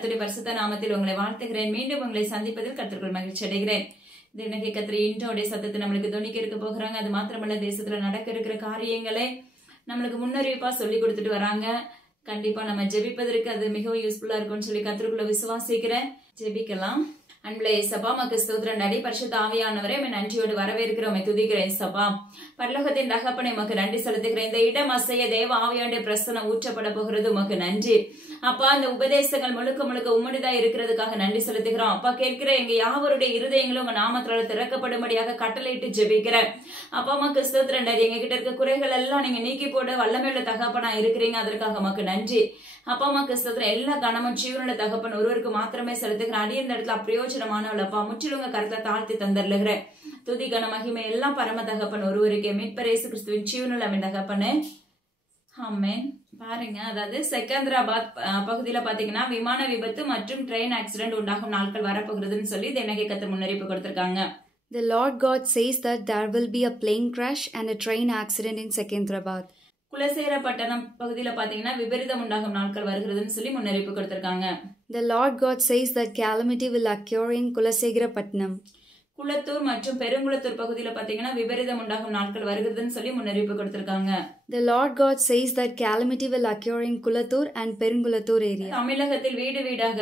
கர்த்தருடைய பரிசுத்த நாமத்தில் உங்களை வாழ்த்துகிறேன். மீண்டும் உங்களை சந்திப்பதில் கர்த்தருக்குள் மகிழ்ச்சி அடைகிறேன். தினகை கர்த்தர் இன்றைய சத்தத்தை நம்மளுக்கு துணிக்க இருக்க போகிறாங்க. அது மாத்திரமல்ல, தேசத்துல நடக்க இருக்கிற காரியங்களை நம்மளுக்கு முன்னறிவிப்பா சொல்லி கொடுத்துட்டு வராங்க. கண்டிப்பா நம்ம ஜெபிப்பதற்கு அது மிகவும் யூஸ்ஃபுல்லா இருக்கும்னு சொல்லி கர்த்தருக்குள்ள விசுவாசிக்கிறேன். ஜெபிக்கலாம். அன்புள்ள ஏசப்பா, மக்கு ஸ்தோத்திரம் டாடி. பரிசுத்த ஆவியானவரே, நன்றியோடு வரவேற்கிறோம், துதிக்கிறேன் ஏசப்பா. பரலோகத்தின் தகப்பனை உமக்கு நன்றி செலுத்துகிறேன். இந்த இடம் அசைய தேவ ஆவியானுடைய பிரசனம் ஊற்றப்பட போகிறது. உமக்கு நன்றி அப்பா. இந்த உபதேசங்கள் முழுக்க முழுக்க உம்முடையதா இருக்கிறதுக்காக நன்றி செலுத்துகிறோம் அப்பா. கேட்கிற எங்க யாவருடைய இருதயங்களும் உங்க நாமத்தால திறக்கப்படும்படியாக கட்டளையிட்டு ஜெபிக்கிறேன் அப்பா. உமக்கு ஸ்தோத்திரம் டாடி. எங்க கிட்ட இருக்க குறைகள் எல்லாம் நீங்க நீக்கி போட வல்லமையுள்ள தகப்பனா இருக்கிறீங்க. அதற்காக உமக்கு நன்றி அப்பா. உமக்கு ஸ்தோத்திரம். எல்லா கனமும் ஜீவனுள்ள தகப்பன் ஒருவருக்கு மாத்திரமே செலுத்துகிறேன். அடி இந்த இடத்துல பிரயோஜனமானவளப்பா. முற்றிலும் உங்க கருத்தை தாழ்த்தி தந்தர்லுகிறேன். துதி கன மகிமை எல்லாம் பரம தகப்பன் ஒருவருக்கே. மீட்பர் இயேசு கிறிஸ்துவின் ஜீவனுள்ள தகப்பனே, ஆமென். பாருங்க, அதாவது செகந்திராபாத் பகுதியில பாத்தீங்கன்னா விமான விபத்து மற்றும் ட்ரெயின் ஆக்சிடென்ட் உண்டாகும் நாட்கள் வரப்போகிறதுன்னு சொல்லி தினகை கர்த்தர் முன்னறிவிப்பு கொடுத்திருக்காங்க. The Lord God says that there will be a plane crash and a train accident in Secunderabad. Kulasekarapattinam பகுதியில பாத்தீங்கன்னா விபரீதம் உண்டாகும் நாட்கள் வருகிறதுன்னு சொல்லி முன்னறிவிப்பு கொடுத்திருக்காங்க. The Lord God says that calamity will occur in Kulasegurapatnam. Kulathur மற்றும் பெருங்குளத்தூர் பகுதியில பாத்தீங்கன்னா விபரீதம் உண்டாகும் நாட்கள் வருகிறதுன்னு சொல்லி முன்னறிவிப்பு கொடுத்திருக்காங்க. The Lord God says that calamity will occur in Kulathur and Perungulathur area. தமிழகத்தில் வீடு வீடாக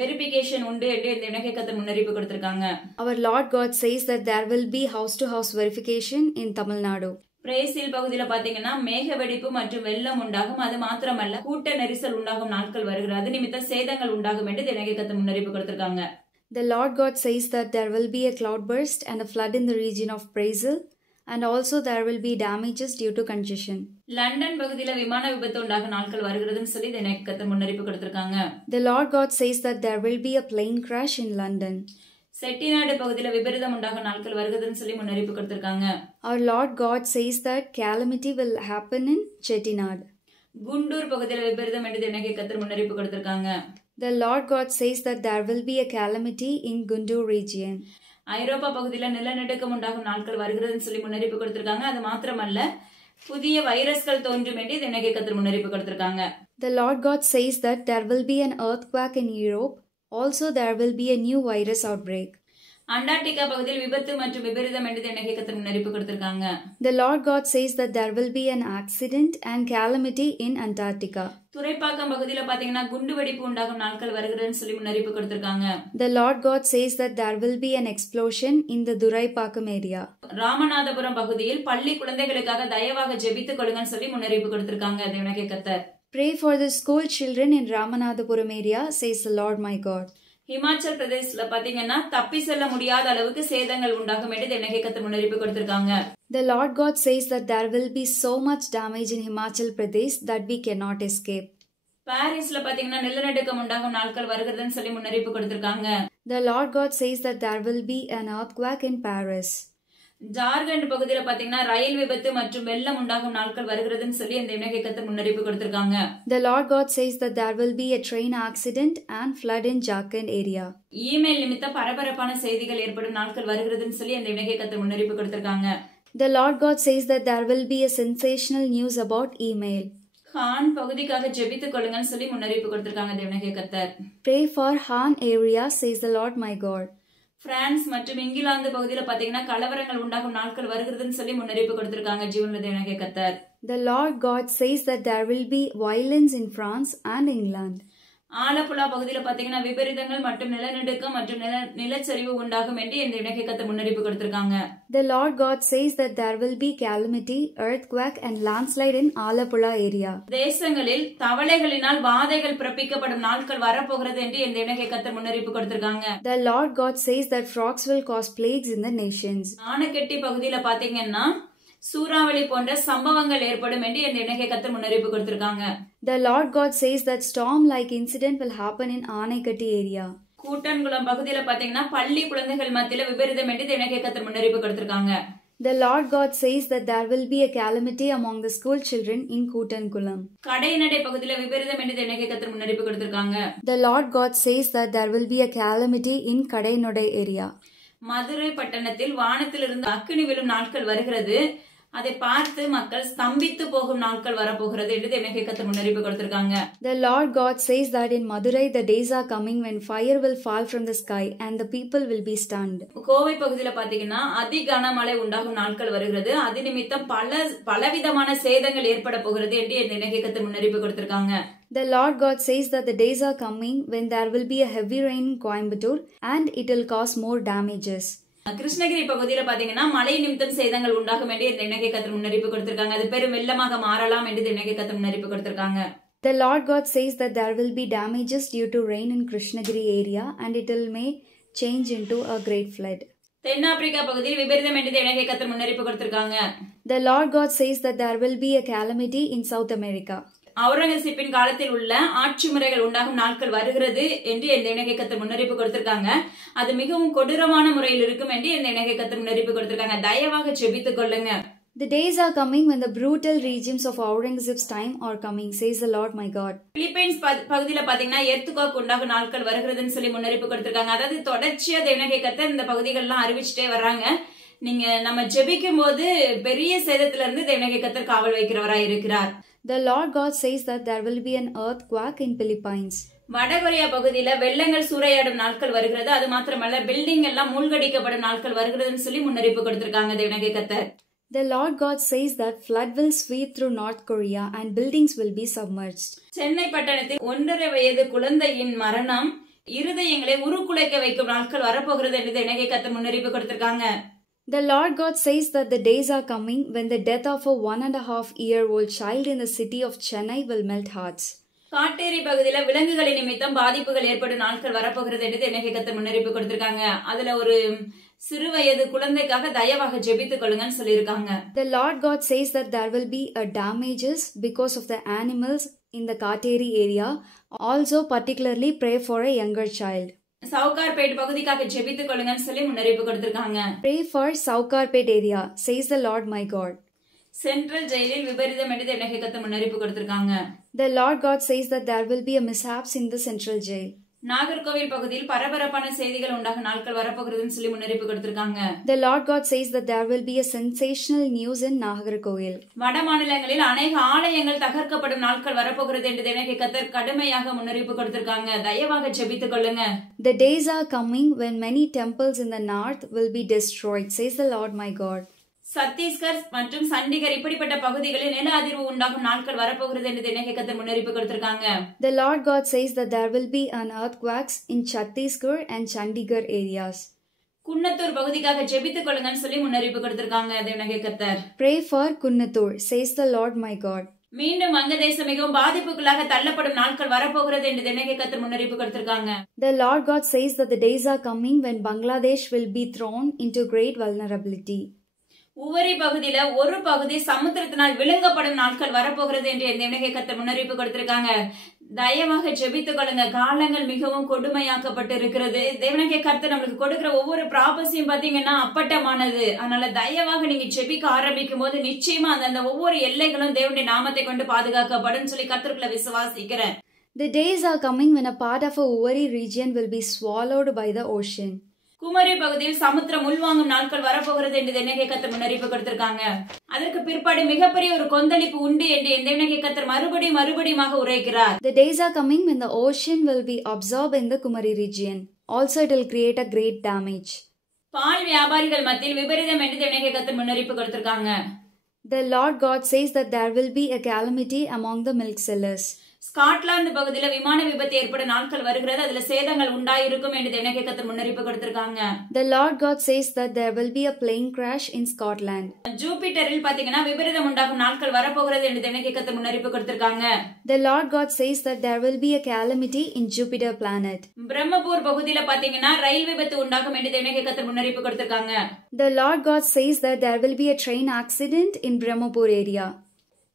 வெரிஃபிகேஷன் உண்டு என்று இந்த இணை கர்த்தர் முன்னறிவிப்பு கொடுத்திருக்காங்க. Our Lord God says that there will be house to house verification in Tamil Nadu. Brazil பகுதியில பாத்தீங்கன்னா மேக வெடிப்பு மற்றும் வெள்ளம் உண்டாகும். அது மாத்திரமல்ல, கூட்ட நெரிசல் உண்டாகும் நாட்கள் வருகிறது. அது நிமித்த சேதங்கள் உண்டாகும் என்று இணை கர்த்தர் முன்னறிவிப்பு கொடுத்திருக்காங்க. The Lord God says that there will be a cloudburst and a flood in the region of Brazil, and also there will be damages due to congestion. London பகுதியில விமான விபத்து உண்டாகும் நாட்கள் வருகிறதுன்னு சொல்லி இணை கர்த்தர் முன்னறிவிப்பு கொடுத்திருக்காங்க. The Lord God says that there will be a plane crash in London. Chettinad பகுதியில விபரீதம் உண்டாகும் நாட்கள் வருகிறதுன்னு சொல்லி முன்னறிவிப்பு கொடுத்திருக்காங்க. Our Lord God says that calamity will happen in Chettinad. Guntur பகுதியில விபரீதம் என்று இணை கர்த்தர் முன்னறிவிப்பு கொடுத்திருக்காங்க. The Lord God says that there will be a calamity in Guntur region. ஐரோப்பா பகுதியில நிலநடுக்கம் உண்டாகும் நாட்கள் வருகிறதுன்னு சொல்லி முன்னறிவிப்பு கொடுத்திருக்காங்க. அது மாத்திரமல்ல, புதிய வைரஸ்கள் தோன்றும் என்று இணை கர்த்தர் முன்னறிவிப்பு கொடுத்திருக்காங்க. The Lord God says that there will be an earthquake in Europe. Also there will be a new virus outbreak. Antarctica பகுதியில் விபத்து மற்றும் விபரீதம் என்று இணை கர்த்தர் முன்னறிவிப்பு கொடுத்திருக்காங்க. The Lord God says that there will be an accident and calamity in Antarctica. Thoraipakkam பகுதியில பாத்தீங்கன்னா குண்டு வெடிப்பு உண்டாகும் நாட்கள் வருகிறதுன்னு சொல்லி முன்னறிவிப்பு கொடுத்திருக்காங்க. The Lord God says that there will be an explosion in the Duraipakkam area. Ramanathapuram பகுதியில் பள்ளி குழந்தைகளுக்காக தயவாக ஜெபித்துக் கொள்ளுங்கன்னு சொல்லி முன்னறிவிப்பு கொடுத்திருக்காங்க இணை கர்த்தர். Pray for the school children in Ramanathapuram area, says the Lord my God. Himachal பிரதேசல பாத்தீங்கன்னா தப்பி செல்ல முடியாத அளவுக்கு சேதங்கள் உண்டாகும் என்று இணை கர்த்தர் முன்னறிவிப்பு கொடுத்திருக்காங்க. The Lord God says that there will be so much damage in Himachal Pradesh that we cannot escape. பாரிஸ்ல பாத்தீங்கன்னா நிலநடுக்கம் உண்டாகும் நாட்கள் வருகிறதுன்னு சொல்லி முன்னறிவிப்பு கொடுத்திருக்காங்க. The Lord God says that there will be an earthquake in Paris. Jharkhand பகுதியில பாத்தீங்கன்னா ரயில் விபத்து மற்றும் வெள்ளம் உண்டாகும் நாட்கள் வருகிறதுன்னு சொல்லி இந்த இணை கர்த்தர் முன்னறிவிப்பு கொடுத்திருக்காங்க. The Lord God says that there will be a train accident and flood in Jharkhand area. Email நிமித்த பரபரப்பான செய்திகள் ஏற்படும் நாட்கள் வருகிறதுன்னு சொல்லி இந்த இணை கர்த்தர் முன்னறிவிப்பு கொடுத்திருக்காங்க. The Lord God says that there will be a sensational news about email. ஹான் பகுதிக்காக ஜெபித்துக் கொள்ளுங்கன்னு சொல்லி முன்னறிவிப்பு கொடுத்திருக்காங்க இணை கர்த்தர். Pray for Han area, says the Lord my God. France மற்றும் இங்கிலாந்து பகுதியில பாத்தீங்கன்னா கலவரங்கள் உண்டாகும் நாட்கள் வருகிறதுன்னு சொல்லி முன்னறிவிப்பு கொடுத்திருக்காங்க ஜீவனுள்ள இணை கர்த்தர். The Lord God says that there will be violence in France and England. Alappuzha பகுதியில பாத்தீங்கன்னா விபரீதங்கள் மற்றும் நிலநடுக்கம் மற்றும் நிலச்சரிவு உண்டாகும் என்று இந்த இணை கர்த்தர் முன்னறிவிப்பு கொடுத்திருக்காங்க. The Lord God says that there will be calamity, earthquake and landslide in Alappuzha area. தேசங்களில் தவளைகளினால் வாதைகள் பிறப்பிக்கப்படும் நாட்கள் வரப்போகிறது என்று இந்த இணை கர்த்தர் முன்னறிவிப்பு கொடுத்திருக்காங்க. The Lord God says that frogs will cause plagues in the nations. Anaikatti பகுதியில பாத்தீங்கன்னா சூறாவளி போன்ற சம்பவங்கள் ஏற்படும் என்று இந்த இணை கர்த்தர் முன்னறிவிப்பு கொடுத்திருக்காங்க. The Lord God says that storm-like incident will happen in Anaikatti area. கூட்டன்குளம் பகுதியில பாத்தீங்கன்னா பள்ளி குழந்தைகள் மத்தியில விபரீதம் என்று இணை கர்த்தர் முன்னறிவிப்பு கொடுத்திருக்காங்க. The Lord God says that there will be a calamity among the school children in Kootankulam. கடைநடை பகுதியில விபரீதம் என்று இணை கர்த்தர் முன்னறிவிப்பு கொடுத்திருக்காங்க. The Lord God says that there will be a calamity in Kadainodai area. Madurai பட்டணத்தில் வானத்திலிருந்து அக்கினி விழும் நாட்கள் வருகிறது. அதை பார்த்து மக்கள் ஸ்தம்பித்து போகும் நாட்கள் வரப்போகிறது என்று தேவனாகிய கர்த்தர் முன்னறிவிப்பு கொடுத்திருக்காங்க. The Lord God says that in Madurai the days are coming when fire will fall from the sky and the people will be stunned. Kovai பகுதியில பாத்தீங்கன்னா அதி கனமழை உண்டாகும் நாட்கள் வருகிறது. அது நிமித்தம் பலவிதமான சேதங்கள் ஏற்பட போகிறது என்று தேவனாகிய கர்த்தர் முன்னறிவிப்பு கொடுத்திருக்காங்க. The Lord God says that the days are coming when there will be a heavy rain in Coimbatore and it will cause more damages. Krishnagiri பகுதியில பாத்தீங்கன்னா மழை நிமித்தம் சேதங்கள் உண்டாகும் என்று தேவனாகிய கர்த்தர் முன்னறிவிப்பு கொடுத்திருக்காங்க. அது பெரும் வெள்ளமாக மாறலாம் என்று தேவனாகிய கர்த்தர் முன்னறிவிப்பு கொடுத்திருக்காங்க. The Lord God says that there will be damages due to rain in Krishnagiri area and it will may change into a great flood. தென்னாப்பிரிக்கா பகுதியில் விபரீதம் என்று தேவனாகிய கர்த்தர் முன்னறிவிப்பு கொடுத்திருக்காங்க. The Lord God says that there will be a calamity in South America. அவுரங்கசீப்பின் காலத்தில் உள்ள ஆட்சி முறைகள் உண்டாகும் நாட்கள் வருகிறது என்று தேவனாகிய கர்த்தர் முன்னறிவிப்பு கொடுத்திருக்காங்க. அது மிகவும் கொடூரமான முறையில் இருக்கும் என்று தேவனாகிய கர்த்தர் முன்னறிவிப்பு கொடுத்திருக்காங்க. தயவாக ஜெபித்துக் கொள்ளுங்க. The days are coming when the brutal regimes of Aurangzeb's time are coming, says the Lord my God. Philippines பகுதியில பாத்தீங்கன்னா எர்த்துக்வேக் உண்டாகும் நாட்கள் வருகிறதுன்னு சொல்லி முன்னறிவிப்பு கொடுத்திருக்காங்க. அதாவது தொடர்ச்சியா தேவனாகிய கர்த்தர் இந்த பகுதிகள்லாம் அறிவிச்சுட்டே வர்றாங்க. நீங்க நம்ம ஜெபிக்கும் போது பெரிய சேதத்துல இருந்து தேவனாகிய கர்த்தர் காவல் வைக்கிறவராய் இருக்கிறார். The Lord God says that there will be an earthquake in Philippines. வடகொரியா பகுதியில வெள்ளங்கள் சூறையாடும் நாட்கள் வருகிறது. அது மாத்திரமல்ல பில்டிங் எல்லாம் மூழ்கடிக்கப்படும் நாட்கள் வருகிறதுன்னு சொல்லி முன்னறிவிப்பு கொடுத்திருக்காங்க தேவனாகிய கர்த்தர். The Lord God says that flood will sweep through North Korea and buildings will be submerged. Chennai பட்டணத்தில் 1.5 வயது குழந்தையின் மரணம் இருதயங்களை உருக்குலைக்க வைக்கும் நாட்கள் வரப்போகிறது என்று தேவனாகிய கர்த்தர் முன்னறிவிப்பு கொடுத்திருக்காங்க. The Lord God says that the days are coming when the death of a 1.5-year-old child in the city of Chennai will melt hearts. காட்டேரி பகுதியில விலங்குகளின் நிமித்தம் பாதிப்புகள் ஏற்படும் நாட்கள் வரப்போகிறது என்று தேவனாகிய கர்த்தர் முன்னறிவிப்பு கொடுத்திருக்காங்க. அதுல ஒரு சிறு வயது குழந்தைக்காக தயவாக ஜெபித்துக் கொள்ளுங்கன்னு சொல்லியிருக்காங்க. The Lord God says that there will be a damages because of the animals in the Kateri area. Also particularly pray for a younger child. Sowcarpet பகுதிக்காக ஜெபித்துக் கொள்ளுங்கன்னு சொல்லி முன்னறிவிப்பு கொடுத்திருக்காங்க. Pray for Saukarpet area, says the Lord my God. Central ஜெயிலில் விபரீதம் என்று தேவனாகிய கர்த்தர் முன்னறிவிப்பு கொடுத்திருக்காங்க. The Lord God says that there will be a mishaps in the central jail. Nagercoil பகுதியில் பரபரப்பான செய்திகள் உண்டாக நாட்கள் வரப்போகிறதுன்னு சொல்லி முன்னறிவிப்பு கொடுத்திருக்காங்க. The Lord God says that there will be a sensational news in Nagarkoil. வட மாநிலங்களில் அநேக ஆலயங்கள் தகர்க்கப்படும் நாட்கள் வரப்போகிறது என்று தேவனாகிய கர்த்தர் கடுமையாக முன்னறிவிப்பு கொடுத்திருக்காங்க. தயவாக ஜெபித்துக் கொள்ளுங்க. The days are coming when many temples in the north will be destroyed, says the Lord my God. Chhattisgarh மற்றும் சண்டிகர் இப்படிப்பட்ட பகுதிகளில் நில அதிர்வு உண்டாகும் நாட்கள் வரப்போகிறது என்று தேவனாகிய கர்த்தர் முன்னறிவிப்பு கொடுத்திருக்காங்க. The Lord God says that there will be an earthquakes in Chhattisgarh and Chandigarh areas. Kunnathur பகுதிக்காக ஜெபித்துக் கொள்ளுங்கன்னு சொல்லி முன்னறிவிப்பு கொடுத்திருக்காங்க தேவனாகிய கர்த்தர். Pray for Kunnatur, says the Lord my God. மீண்டும் வங்கதேசம் மிகவும் பாதிப்புக்குள்ளாக தள்ளப்படும் நாட்கள் வரப்போகிறது என்று தேவனாகிய கர்த்தர் முன்னறிவிப்பு கொடுத்திருக்காங்க. The Lord God says that the days are coming when Bangladesh will be thrown into great vulnerability. Uvari பகுதியில ஒரு பகுதி சமுத்திரத்தினால் விழுங்கப்படும் நாட்கள் வரப்போகிறது என்று தேவனாகிய கர்த்தர் முன்னறிவிப்பு கொடுத்திருக்காங்க. தயவாக ஜெபித்துக் கொள்ளுங்க. காலங்கள் மிகவும் கொடுமையாக்கப்பட்டு இருக்கிறது. தேவனாகிய கர்த்தர் நம்மளுக்கு கொடுக்கிற ஒவ்வொரு ப்ராபஸையும் பாத்தீங்கன்னா அப்பட்டமானது. அதனால தயவாக நீங்க ஜெபிக்க ஆரம்பிக்கும் போது நிச்சயமா அந்த ஒவ்வொரு எல்லைகளும் தேவனுடைய நாமத்தை கொண்டு பாதுகாக்கப்படும் சொல்லி கர்த்தருக்குள்ள விசுவாசிக்கிறேன். The days are coming when a part of a Uvari region will be swallowed by the ocean. Kumari பகுதியில் சமுத்திரம் உள்வாங்கும் நாட்கள் வரப்போகிறது என்று தேவனாகிய கர்த்தர் முன்னறிவிப்பு கொடுத்திருக்காங்க. அதற்கு பிற்பாடு மிகப்பெரிய ஒரு கொந்தளிப்பு உண்டு என்று தேவனாகிய கர்த்தர் மறுபடியுமாக உரைக்கிறார். The days are coming when the ocean will be absorbed in the Kumari region. Also it will create a great damage. பால் வியாபாரிகள் மத்தியில் விபரீதம் என்று தேவனாகிய கர்த்தர் முன்னறிவிப்பு கொடுத்திருக்காங்க. The Lord God says that there will be a calamity among the milk sellers. Scotland பகுதியில விமான விபத்து ஏற்படும் நாட்கள் வருகிறது. அதுல சேதங்கள் உண்டாயிருக்கும் என்று தேவனாகிய கர்த்தர் முன்னறிவிப்பு கொடுத்திருக்காங்க. The Lord God says that there will be a plane crash in Scotland. ஜூபிட்டரில் பாத்தீங்கன்னா விபரீதம் உண்டாகும் நாட்கள் வரப்போகிறது என்று தேவனாகிய கர்த்தர் முன்னறிவிப்பு கொடுத்திருக்காங்க. The Lord God says that there will be a calamity in Jupiter planet. Brahmapur பகுதியில பாத்தீங்கன்னா ரயில் விபத்து உண்டாகும் என்று தேவனாகிய கர்த்தர் முன்னறிவிப்பு கொடுத்திருக்காங்க. The Lord God says that there will be a train accident in Brahmapur area.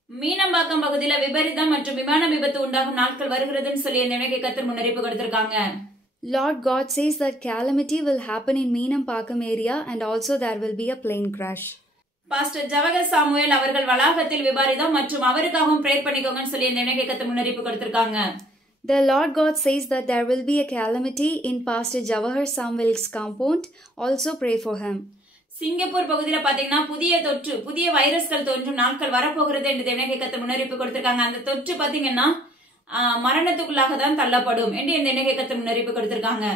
Meenambakkam பகுதியில விபரீதம் மற்றும் விமான விபத்து உண்டாகும் நாட்கள் வருகிறதுன்னு சொல்லி தேவனாகிய கர்த்தர் முன்னறிவிப்பு கொடுத்திருக்காங்க. Lord God says that calamity will happen in Meenampakkam area and also there will be a plane crash. Pastor Jawahar Samuel அவர்கள் வளாகத்தில் விபரீதம் மற்றும் அவருக்காகவும் பிரேயர் பண்ணிக்கோங்கன்னு சொல்லி தேவனாகிய கர்த்தர் முன்னறிவிப்பு கொடுத்திருக்காங்க. The Lord God says that there will be a calamity in Pastor Jawahar Samuel's compound. Also pray for him. Singapore பகுதியில பாத்தீங்கன்னா புதிய வைரஸ்கள் தோன்றும் நாட்கள் வரப்போகிறது என்று தேவனாகிய கர்த்தர் முன்னறிவிப்பு கொடுத்திருக்காங்க. அந்த தொற்று பாத்தீங்கன்னா மரணத்துக்குள்ளாக தான் தள்ளப்படும் என்று தேவனாகிய கர்த்தர் முன்னறிவிப்பு கொடுத்திருக்காங்க.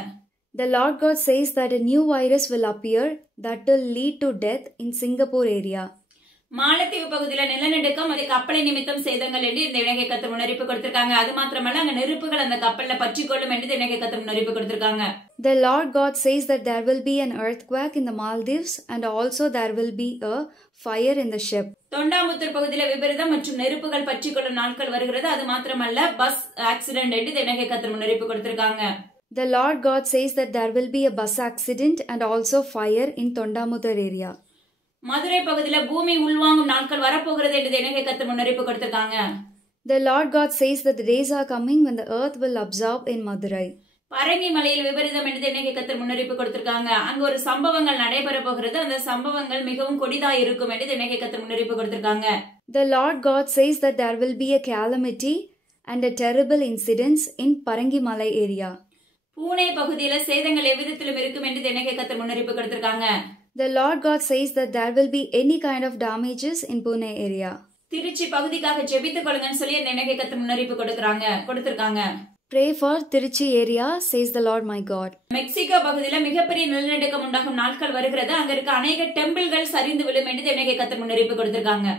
The Lord God says that a new virus will appear that will lead to death in Singapore area. மாலத்தீவு பகுதியில நிலநடுக்கம், அது கப்பலை நிமித்தம் சேதங்கள் என்று தேவனாகிய கர்த்தர் முன்னறிவிப்பு கொடுத்திருக்காங்க. அது மாத்திரமல்ல, அங்க நெருப்புகள் அந்த கப்பல்ல பற்றிக்கொள்ளும் என்று தேவனாகிய கர்த்தர் முன்னறிவிப்பு கொடுத்திருக்காங்க. The Lord God says that there will be an earthquake in the Maldives and also there will be a fire in the ship. Thondamuthur பகுதியில விபரீதம் மற்றும் நெருப்புகள் பற்றிக்கொள்ளும் நாட்கள் வருகிறது. அது மாத்திரமல்ல, பஸ் ஆக்சிடென்ட் என்று தேவனாகிய கர்த்தர் முன்னறிவிப்பு கொடுத்திருக்காங்க. The Lord God says that there will be a bus accident and also fire in Tondamuthur area. Madurai பகுதியில பூமி உள்வாங்கும் நாட்கள் வரப்போகிறது என்று தேவனாகிய கர்த்தர் முன்னறிவிப்பு கொடுத்திருக்காங்க. The Lord God says that the days are coming when the earth will absorb in Madurai. பரங்கி மலையில் விபரீதம் என்று தேவனாகிய கர்த்தர் முன்னறிவிப்பு கொடுத்திருக்காங்க. அங்க ஒரு சம்பவங்கள் நடைபெற போகிறது. அந்த சம்பவங்கள் மிகவும் கொடிதா இருக்கும் என்று தேவனாகிய கர்த்தர் முன்னறிவிப்பு கொடுத்திருக்காங்க. The Lord God says that there will be a calamity and a terrible incidents in Parangi Malai area. Pune பகுதியில சேதங்கள் எவ்விதத்திலும் இருக்கும் என்று தேவனாகிய கர்த்தர் முன்னறிவிப்பு கொடுத்திருக்காங்க. The Lord God says that there will be any kind of damages in Pune area. Trichy பகுதிக்காக ஜெபித்துக் கொள்ளுங்கன்னு சொல்லி தேவனாகிய கர்த்தர் முன்னறிவிப்பு கொடுத்திருக்காங்க. Pray for Tiruchi area, says the Lord my God. Mexico பகுதியில மிகப்பெரிய நிலநடுக்கம் உண்டாகும் நாட்கள் வருகிறது. அங்க இருக்க அநேக டெம்பிள்கள் சரிந்து விழும் என்று தேவனாகிய கர்த்தர் முன்னறிவிப்பு கொடுத்திருக்காங்க.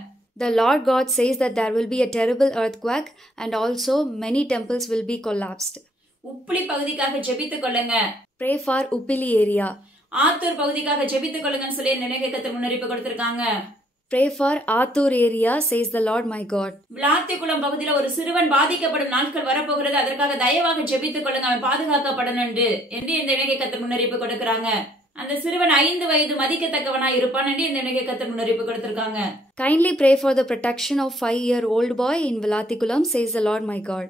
The Lord God says that there will be a terrible earthquake and also many temples will be collapsed. Uppili பகுதிக்காக ஜெபித்துக் கொள்ளுங்க. Pray for Uppili area. Attur பகுதிக்காக ஜெபித்துக் கொள்ளுங்கன்னு சொல்லி தேவனாகிய கர்த்தர் முன்னறிவிப்பு கொடுத்திருக்காங்க. Pray for Athur area, says the Lord my God. Vilathikulam பகுதியில ஒரு சிறுவன் பாதிக்கப்படும் நாட்கள் வரப்போகிறது. அதற்காக தயவாக ஜெபித்துக் கொள்ளுங்க, அவன் பாதுகாக்கப்படணும் என்று தேவனாகிய கர்த்தர் முன்னறிவிப்பு கொடுக்கிறாங்க. அந்த சிறுவன் 5 வயது மதிக்கத்தக்கவனா இருப்பான் என்று தேவனாகிய கர்த்தர் முன்னறிவிப்பு கொடுத்திருக்காங்க. Kindly pray for the protection of 5-year-old boy in Vilatikulam, says the Lord my God.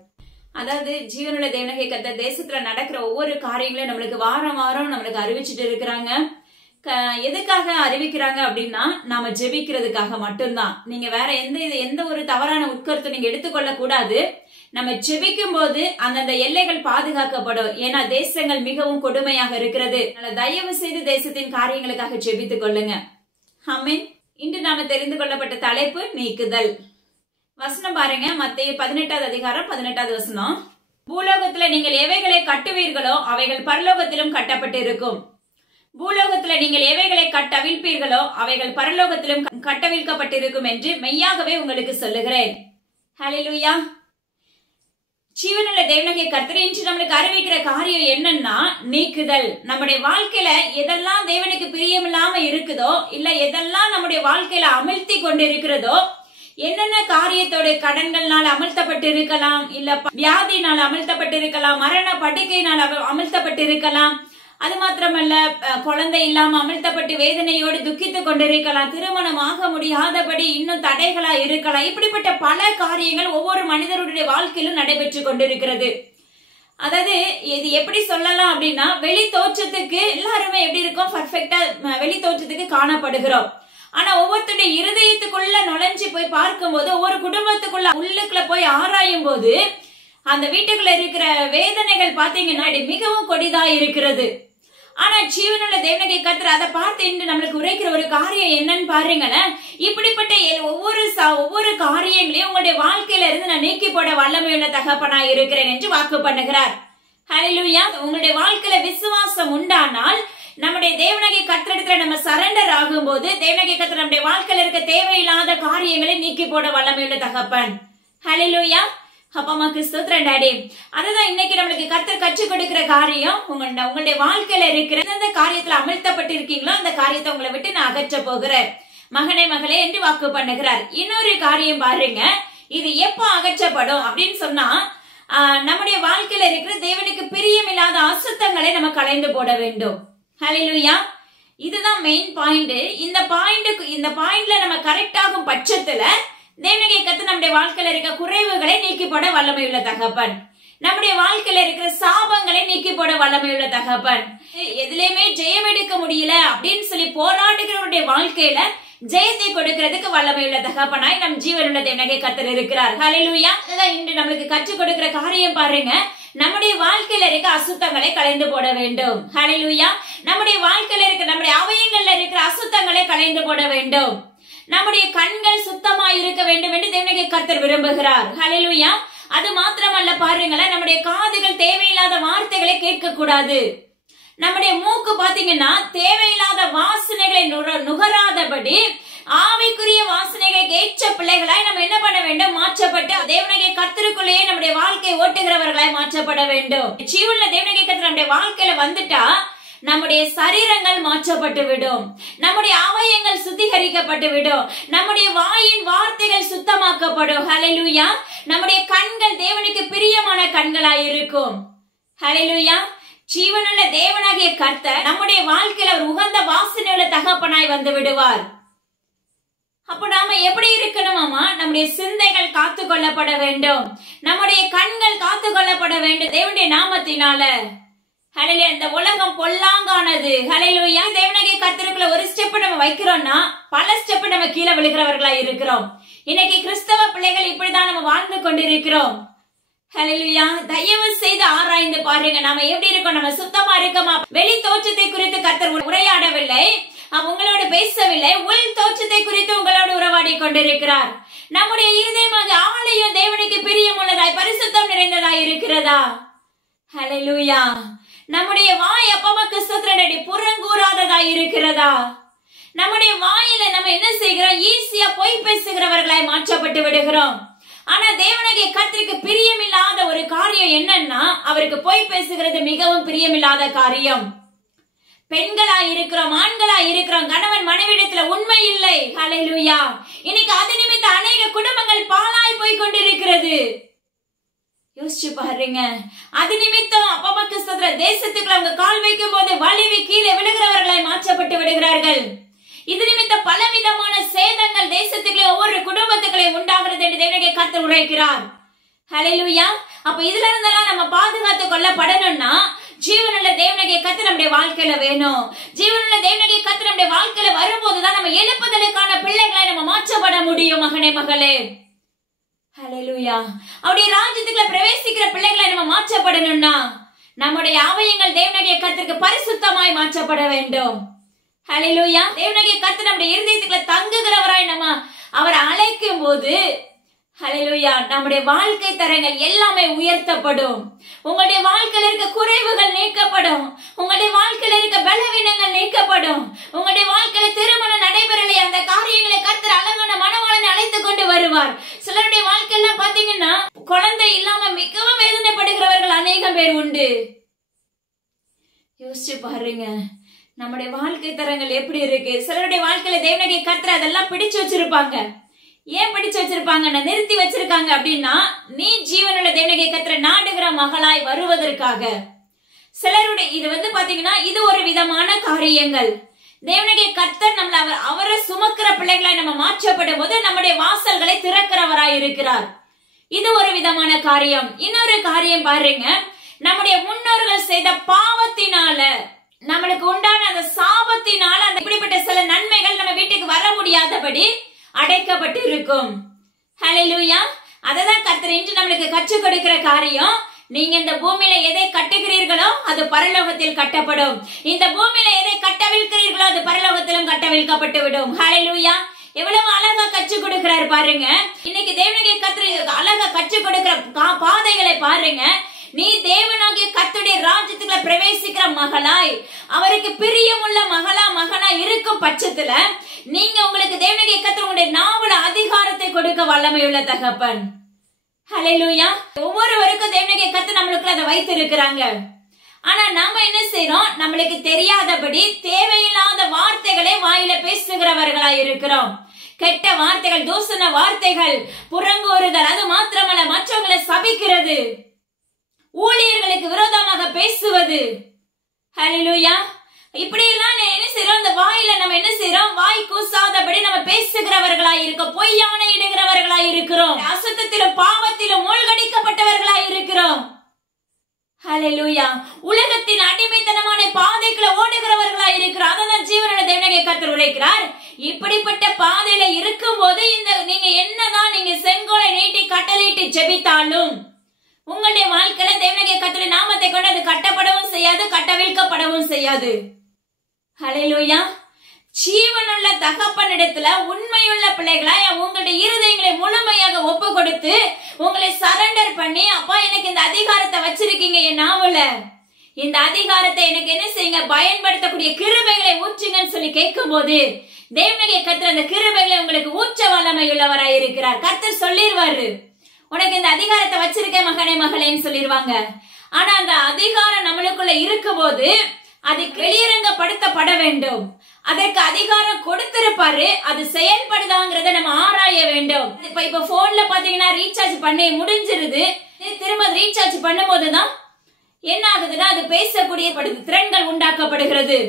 அதாவது ஜீவனுள்ள தேவனாகிய கர்த்தர் தேசத்துல நடக்கிற ஒவ்வொரு காரியங்களையும் நம்மளுக்கு வாரம் நம்மளுக்கு அறிவிச்சுட்டு இருக்கிறாங்க. எதுக்காக அறிவிக்கிறாங்க அப்படின்னா நாம ஜெபிக்கிறதுக்காக மட்டும்தான். நீங்க வேற எந்த ஒரு தவறான உட்கருத்தை நீங்க எடுத்துக்கொள்ள கூடாது. நம்ம ஜெபிக்கும் போது அந்தந்த எல்லைகள் பாதுகாக்கப்படும். ஏன்னா தேசங்கள் மிகவும் கொடுமையாக இருக்கிறது. தயவு செய்து தேசத்தின் காரியங்களுக்காக ஜெபித்துக் கொள்ளுங்க. ஆமென். இன்று நாம தெரிந்து கொள்ளப்பட்ட தலைப்பு நீக்குதல். வசனம் பாருங்க, மத்தேயு 18வது அதிகாரம் 18வது வசனம். பூலோகத்துல நீங்கள் எவைகளை கட்டுவீர்களோ அவைகள் பரலோகத்திலும் கட்டப்பட்டு இருக்கும். பூலோகத்துல நீங்கள் எவைகளை கட்டவிழ்ப்பீர்களோ அவைகள் பரலோகத்திலும் கட்டவிழ்க்கப்பட்டிருக்கும் என்று மெய்யாகவே உங்களுக்கு சொல்லுகிறேன். ஹல்லேலூயா. ஜீவனுள்ள தேவனாகிய கர்த்தர் இன்று நம்மளுக்கு அறிவிக்கிற காரியம் என்னன்னா நீக்குதல். நம்முடைய வாழ்க்கையில எதெல்லாம் தேவனுக்கு பிரியமில்லாம இருக்குதோ, இல்ல எதெல்லாம் நம்முடைய வாழ்க்கையில அமிழ்த்தி கொண்டிருக்கிறதோ, என்னென்ன காரியத்தோட கடன்கள்னால அமிழ்த்தப்பட்டு இருக்கலாம், இல்ல வியாதினால் அமிழ்த்தப்பட்டு இருக்கலாம், மரண படுக்கையினால் அமிழ்த்தப்பட்டு இருக்கலாம், அது மாத்திரமல்ல குழந்தை இல்லாம அமிழ்த்தப்பட்டு வேதனையோடு துக்கித்துக் கொண்டிருக்கலாம், திருமணம் ஆக முடியாதபடி இன்னும் தடைகளா இருக்கலாம். இப்படிப்பட்ட பல காரியங்கள் ஒவ்வொரு மனிதருடைய வாழ்க்கையிலும் நடைபெற்று கொண்டிருக்கிறது. அதாவது இது எப்படி சொல்லலாம் அப்படின்னா, வெளி தோற்றத்துக்கு எல்லாருமே எப்படி இருக்கும், பர்ஃபெக்டா வெளி தோற்றத்துக்கு காணப்படுகிறோம். ஆனா ஒவ்வொருத்தருடைய இருதயத்துக்குள்ள நுழைஞ்சு போய் பார்க்கும் போது, ஒவ்வொரு குடும்பத்துக்குள்ள உள்ளுக்குள்ள போய் ஆராயும் போது அந்த வீட்டுக்குள்ள இருக்கிற வேதனைகள் பாத்தீங்கன்னா மிகவும் கொடிதா இருக்கிறது. ஆனா ஜீவனுள்ள தேவனாகிய கர்த்தர் அதை பார்த்து இன்று நம்மளுக்கு உரைக்கிற ஒரு காரியம் என்னன்னு பாருங்களேன். இப்படிப்பட்ட ஒவ்வொரு காரியங்களையும் உங்களுடைய வாழ்க்கையில இருந்து நான் நீக்கி போட வல்லமையுள்ள தகப்பனா இருக்கிறேன் என்று வாக்கு பண்ணுகிறார். ஹல்லேலூயா. உங்களுடைய வாழ்க்கையில விசுவாசம் உண்டானால், நம்முடைய தேவனாகிய கர்த்தரிடத்துல நம்ம சரண்டர் ஆகும் போது, தேவனாகிய கர்த்தர் நம்முடைய வாழ்க்கையில இருக்க தேவையில்லாத காரியங்களை நீக்கி போட வல்லமையுள்ள தகப்பன். ஹல்லேலூயா. அப்பா கிறிஸ்தோத்திரம் டாடி. அதுதான் இன்னைக்கு நம்மளுக்கு கர்த்தர் கற்றுக் கொடுக்கிற காரியம். உங்களுடைய வாழ்க்கையில இருக்கிற எந்த காரியத்துல அமிழ்த்தப்பட்டு இருக்கீங்களோ அந்த காரியத்தை உங்களை விட்டு நான் அகற்ற போகிறேன் மகனே மகளே என்று வாக்கு பண்ணுகிறார். இன்னொரு காரியம் பாருங்க, இது எப்ப அகற்றப்படும் அப்படின்னு சொன்னா, நம்முடைய வாழ்க்கையில இருக்கிற தேவனுக்கு பிரியமில்லாத அசுத்தங்களை நம்ம களைந்து போட வேண்டும். ஹல்லேலூயா. இதுதான் மெயின் பாயிண்ட். இந்த பாயிண்ட்ல நம்ம கரெக்ட் ஆகும் பட்சத்துல தேவனாகிய கர்த்தர் நம்முடைய வாழ்க்கையில இருக்க குறைவுகளை நீக்கி போட வல்லமையுள்ள தகப்பன். நம்முடைய வாழ்க்கையில இருக்கிற சாபங்களை நீக்கி போட வல்லமையுள்ள தகப்பன். எதுலயுமே ஜெயம் எடுக்க முடியல அப்படின்னு சொல்லி போராடுகிறவருடைய வாழ்க்கையில ஜெயத்தை கொடுக்கிறதுக்கு வல்லமையுள்ள தகப்பனாய் நம் ஜீவனுள்ள தேவனாகிய கர்த்தர் இருக்கிறார். ஹல்லேலூயா. அதான் இன்று நம்மளுக்கு கற்றுக் கொடுக்கிற காரியம் பாருங்க, நம்முடைய வாழ்க்கையில இருக்க அசுத்தங்களை களைந்து போட வேண்டும். ஹல்லேலூயா. நம்முடைய வாழ்க்கையில இருக்கிற நம்முடைய அவயங்கள்ல இருக்கிற அசுத்தங்களை களைந்து போட வேண்டும். நம்முடைய கண்கள் சுத்தமாய் இருக்க வேண்டும் என்று தேவனாகிய கர்த்தர் விரும்புகிறார். ஹல்லேலூயா. அது மாத்திரமல்ல, பாருங்களேன், நம்முடைய காதுகள் தேவையில்லாத வார்த்தைகளை கேட்க கூடாது. நம்முடைய மூக்கு பாத்தீங்கன்னா தேவையில்லாத வாசனைகளை நுகராதபடி ஆவிக்குரிய வாசனைகளுக்கு ஏற்ற பிள்ளைகளாய் நம்ம என்ன பண்ண வேண்டும்? மாற்றப்பட்டு தேவனாகிய கர்த்தருக்குள்ளேயே நம்முடைய வாழ்க்கையை ஓட்டுகிறவர்களாய் மாற்றப்பட வேண்டும். ஜீவன்ல தேவனாகிய கர்த்தர் நம்முடைய வாழ்க்கையில வந்துட்டா நம்முடைய சரீரங்கள் மாற்றப்பட்டு விடும், நம்முடைய அவயங்கள் சுத்திகரிக்கப்பட்டு விடும், நம்முடைய வாயின் வார்த்தைகள் சுத்தமாக்கப்படும். ஹல்லேலூயா. நம்முடைய கண்கள் தேவனுக்கு பிரியமான கண்களாய் இருக்கும். ஹல்லேலூயா. ஜீவனுள்ள தேவனாகிய கர்த்தர் நம்முடைய வாழ்க்கையில ஒரு உகந்த வாசனையுள்ள தகப்பனாய் வந்து விடுவார். அப்ப நாம எப்படி இருக்கணுமாமா? நம்முடைய சிந்தைகள் காத்து கொள்ளப்பட வேண்டும், நம்முடைய கண்கள் காத்து கொள்ளப்பட வேண்டும் தேவனுடைய நாமத்தினால. ஹல்லேலூயா. இந்த உலகம் பொல்லாங்கானது. ஹல்லேலூயா. தேவனாகிய கர்த்தருக்குள்ள ஒரு ஸ்டெப் நம்ம வைக்கிறோம்னா பல ஸ்டெப் நம்ம கீழே விழுகிறவர்களா இருக்கிறோம். இன்னைக்கு கிறிஸ்தவ பிள்ளைகள் இப்படிதான் நம்ம வாழ்ந்து கொண்டிருக்கிறோம். ஹல்லேலூயா. தயவு செய்து ஆராய்ந்து பாருங்க, நாம எப்படி இருக்கோம், நம்ம சுத்தமா இருக்கோமா? வெளி தோற்றத்தை குறித்து கர்த்தர் உரையாடவில்லை, உங்களோடு பேசவில்லை, உள் தோற்றத்தை குறித்து உங்களோடு உறவாடி கொண்டிருக்கிறார். நம்முடைய இருதயமாக ஆலயம் தேவனுக்கு பிரியமுள்ளதாய் பரிசுத்தம் நிறைந்ததாய் இருக்கிறதா? ஹல்லேலூயா. நம்முடைய வாய் அப்பமக்கு சுத்திரடி புறங்கூறாததாய் இருக்கிறதா? நம்முடைய வாயில நம்ம என்ன செய்கிறோம்? ஈஸியா பொய் பேசுகிறவர்களாய் மாற்றப்பட்டு விடுகிறோம். ஆனா தேவனாகிய கர்த்தருக்கு பிரியமில்லாத ஒரு காரியம் என்னன்னா, அவருக்கு பொய் பேசுகிறது மிகவும் பிரியமில்லாத காரியம். பெண்களா இருக்கிறோம், ஆண்களா இருக்கிறோம், கணவன் மனைவிடத்துல உண்மை இல்லை. ஹல்லேலூயா. இன்னைக்கு அது நிமித்த அநேக குடும்பங்கள் பாழாய் போய் கொண்டிருக்கிறது. யோசிச்சு பாருங்க. அது நிமித்தம் அப்பமக்கு சுத்திர தேசத்துக்குள்ள அவங்க கால் வைக்கும் போது வலிவி கீழே விழுகிறவர்களாய் மாற்றப்பட்டு விடுகிறார்கள். இது நிமித்த பலவிதமான சேதங்கள் தேசத்துக்குள்ளே ஒவ்வொரு குடும்பத்துக்குள்ளே உண்டாகிறது என்று தேவனாகிய கர்த்தர் உரைக்கிறார். ஹல்லேலூயா. அப்ப இதுல இருந்தெல்லாம் நம்ம பாதுகாத்து கொள்ளப்படணும்னா ஜீவனுள்ள தேவனாகிய கர்த்தர் நம்முடைய வாழ்க்கையில வேணும். ஜீவனுள்ள தேவனாகிய கர்த்தர் நம்முடைய வாழ்க்கையில வரும்போதுதான் நம்ம எழுப்புதலுக்கான பிள்ளைகளை நம்ம மாற்றப்பட முடியும். மகனே, மகளே. ஹல்லேலூயா. அவருடைய ராஜ்யத்துக்குள்ள பிரவேசிக்கிற பிள்ளைகளை நம்ம மாற்றப்படணும்னா நம்முடைய அவயங்கள் தேவனாகிய கர்த்தருக்கு பரிசுத்தமாய் மாற்றப்பட வேண்டும். ஹல்லேலூயா. தேவனாகிய கர்த்தர் நம்முடைய இருதயத்துக்குள்ள தங்குகிறவராய் நம்ம அவரை அழைக்கும் போது ஹல்லேலூயா நம்முடைய வாழ்க்கை தரங்கள் எல்லாமே உயர்த்தப்படும். உங்களுடைய வாழ்க்கையில இருக்க குறைவுகள் நீக்கப்படும், உங்களுடைய வாழ்க்கையில இருக்க பலவீனங்கள் நீக்கப்படும். உங்களுடைய வாழ்க்கையில திருமணம் நடைபெறலையே, அந்த காரியங்களை கர்த்தர் அழகான மணவாளனை அழைத்துக் கொண்டு வருவார். சிலருடைய வாழ்க்கையில பாத்தீங்கன்னா குழந்தை இல்லாம மிகவும் வேதனைப்படுகிறவர்கள் அநேகம் பேர் உண்டு. யோசிச்சு பாருங்க, நம்முடைய வாழ்க்கை தரங்கள் எப்படி இருக்கு. சிலருடைய வாழ்க்கையில தேவனாகிய கர்த்தர் அதெல்லாம் பிடிச்சு வச்சிருப்பாங்க. ஏன் பிடிச்சு வச்சிருப்பாங்க, நிறுத்தி வச்சிருக்காங்க அப்படின்னா, நீ ஜீவனுள்ள தேவனாகிய கர்த்தரை நாடுகிற மகளாய் வருவதற்காக. சிலருடைய இது பாத்தீங்கன்னா இது ஒரு விதமான காரியங்கள். தேவனாகிய கர்த்தர் நம்மள அவரை சுமக்கிற பிள்ளைகளாய் நம்ம மாற்றப்படும் போது நம்முடைய வாசல்களை திறக்கிறவராய் இருக்கிறார். இது ஒரு விதமான காரியம். இன்னொரு காரியம் பாருங்க, நம்முடைய முன்னோர்கள் செய்த பாவத்தினால நம்மளுக்கு உண்டான அந்த சாபத்தினால அந்த இப்படிப்பட்ட சில நன்மைகள் நம்ம வீட்டுக்கு வர முடியாதபடி அடைக்கப்பட்டு இருக்கும். ஹல்லேலூயா. அததான் கர்த்தர் இன்று நம்மளுக்கு கற்றுக் கொடுக்கிற காரியம். நீங்க இந்த பூமியில எதை கட்டுகிறீர்களோ அது பரலோகத்தில் கட்டப்படும். இந்த பூமியில எதை கட்டவிழ்க்கிறீர்களோ அது பரலோகத்திலும் கட்டவிழ்க்கப்பட்டு விடும். ஹல்லேலூயா. எவ்வளவு அழகா கற்றுக் கொடுக்கிறார் பாருங்க. இன்னைக்கு தேவனாகிய கர்த்தர் அழகா கற்றுக் கொடுக்கிற பாதைகளை பாருங்க. நீ தேவனாகிய கர்த்தருடைய ராஜ்யத்துக்குள்ள பிரவேசிக்கிற மகளாய், அவருக்கு பிரியமுள்ள மகனா இருக்கும் பட்சத்துல நீங்க உங்களுக்கு தேவனாகிய கர்த்தர் உங்களுடைய நாவுல அதிகாரத்தை கொடுக்க வல்லமையுள்ள தகப்பன். ஹல்லேலூயா. ஒவ்வொருவருக்கும் தேவனாகிய கர்த்தர் நம்மளுக்குள்ள அதை வைத்து இருக்கிறாங்க. ஆனா நாம என்ன செய்யறோம், நம்மளுக்கு தெரியாதபடி தேவையில்லாத வார்த்தைகளை வாயில பேசுகிறவர்களாய் இருக்கிறோம். கெட்ட வார்த்தைகள், தூசண வார்த்தைகள், புறங்கூறுதல், அது மாத்திரமல்ல மற்றவங்களை சபிக்கிறது, ஊழியர்களுக்கு விரோதமாக பேசுவது. ஹல்லேலூயா. இப்படி எல்லாம் என்ன செய்யறோம், இந்த வாயில நம்ம என்ன செய்யறோம், வாய் கூசாதபடி நம்ம பேசுகிறவர்களாய் இருக்கோம், பொய்யான இடுகிறவர்களாய் இருக்கிறோம், அசுத்தத்திலும் பாவத்திலும் மூழ்கடிக்கப்பட்டவர்களாய் இருக்கிறோம். ஹல்லேலூயா. உலகத்தின் அடிமைத்தனமான பாதைக்குள்ள ஓடுகிறவர்களாய் இருக்கிறோம். அதான் ஜீவனுள்ள தேவனாகிய கர்த்தர் உரைக்கிறார். இப்படிப்பட்ட பாதையில இருக்கும் போது நீங்க என்னதான் நீங்க செங்கோலை நீட்டி கட்டளையிட்டு ஜெபித்தாலும் உங்களுடைய வாழ்க்கையில தேவனாகிய கர்த்தருடைய நாமத்தை கொண்டு அது கட்டப்படவும் செய்யாது, கட்டவிழ்க்கப்படவும் செய்யாது. ஹல்லேலூயா. ஜீவனுள்ள தகப்பனிடத்துல உண்மையுள்ள பிள்ளைகளா உங்களுடைய இருதயங்களை முழுமையாக ஒப்பு கொடுத்து உங்களை சரண்டர் பண்ணி, அப்பா எனக்கு இந்த அதிகாரத்தை வச்சிருக்கீங்க என் நாவல, இந்த அதிகாரத்தை எனக்கு என்ன செய்யுங்க, பயன்படுத்தக்கூடிய கிருபைகளை ஊற்றுங்கன்னு சொல்லி கேட்கும் போது தேவனுடைய கர்த்தர் அந்த கிருபைகளை உங்களுக்கு ஊற்ற வல்லமை உள்ளவராய் இருக்கிறார். கர்த்தர் சொல்லிடுவாரு, உனக்கு இந்த அதிகாரத்தை வச்சிருக்கேன் மகனே மகளேன்னு சொல்லிடுவாங்க. ஆனா அந்த அதிகாரம் நம்மளுக்குள்ள இருக்கும் போது அது வெளியரங்கப்படுத்தப்பட வேண்டும். அதற்கு அதிகாரம் கொடுத்திருப்பாரு, அது செயல்படுதாங்கிறத நம்ம ஆராய வேண்டும். இப்ப போன்ல பாத்தீங்கன்னா ரீசார்ஜ் பண்ணி முடிஞ்சிருது, திரும்ப ரீசார்ஜ் பண்ணும் போதுதான் என்ன ஆகுதுன்னா அது பேசக்கூடிய திறன்கள் உண்டாக்கப்படுகிறது.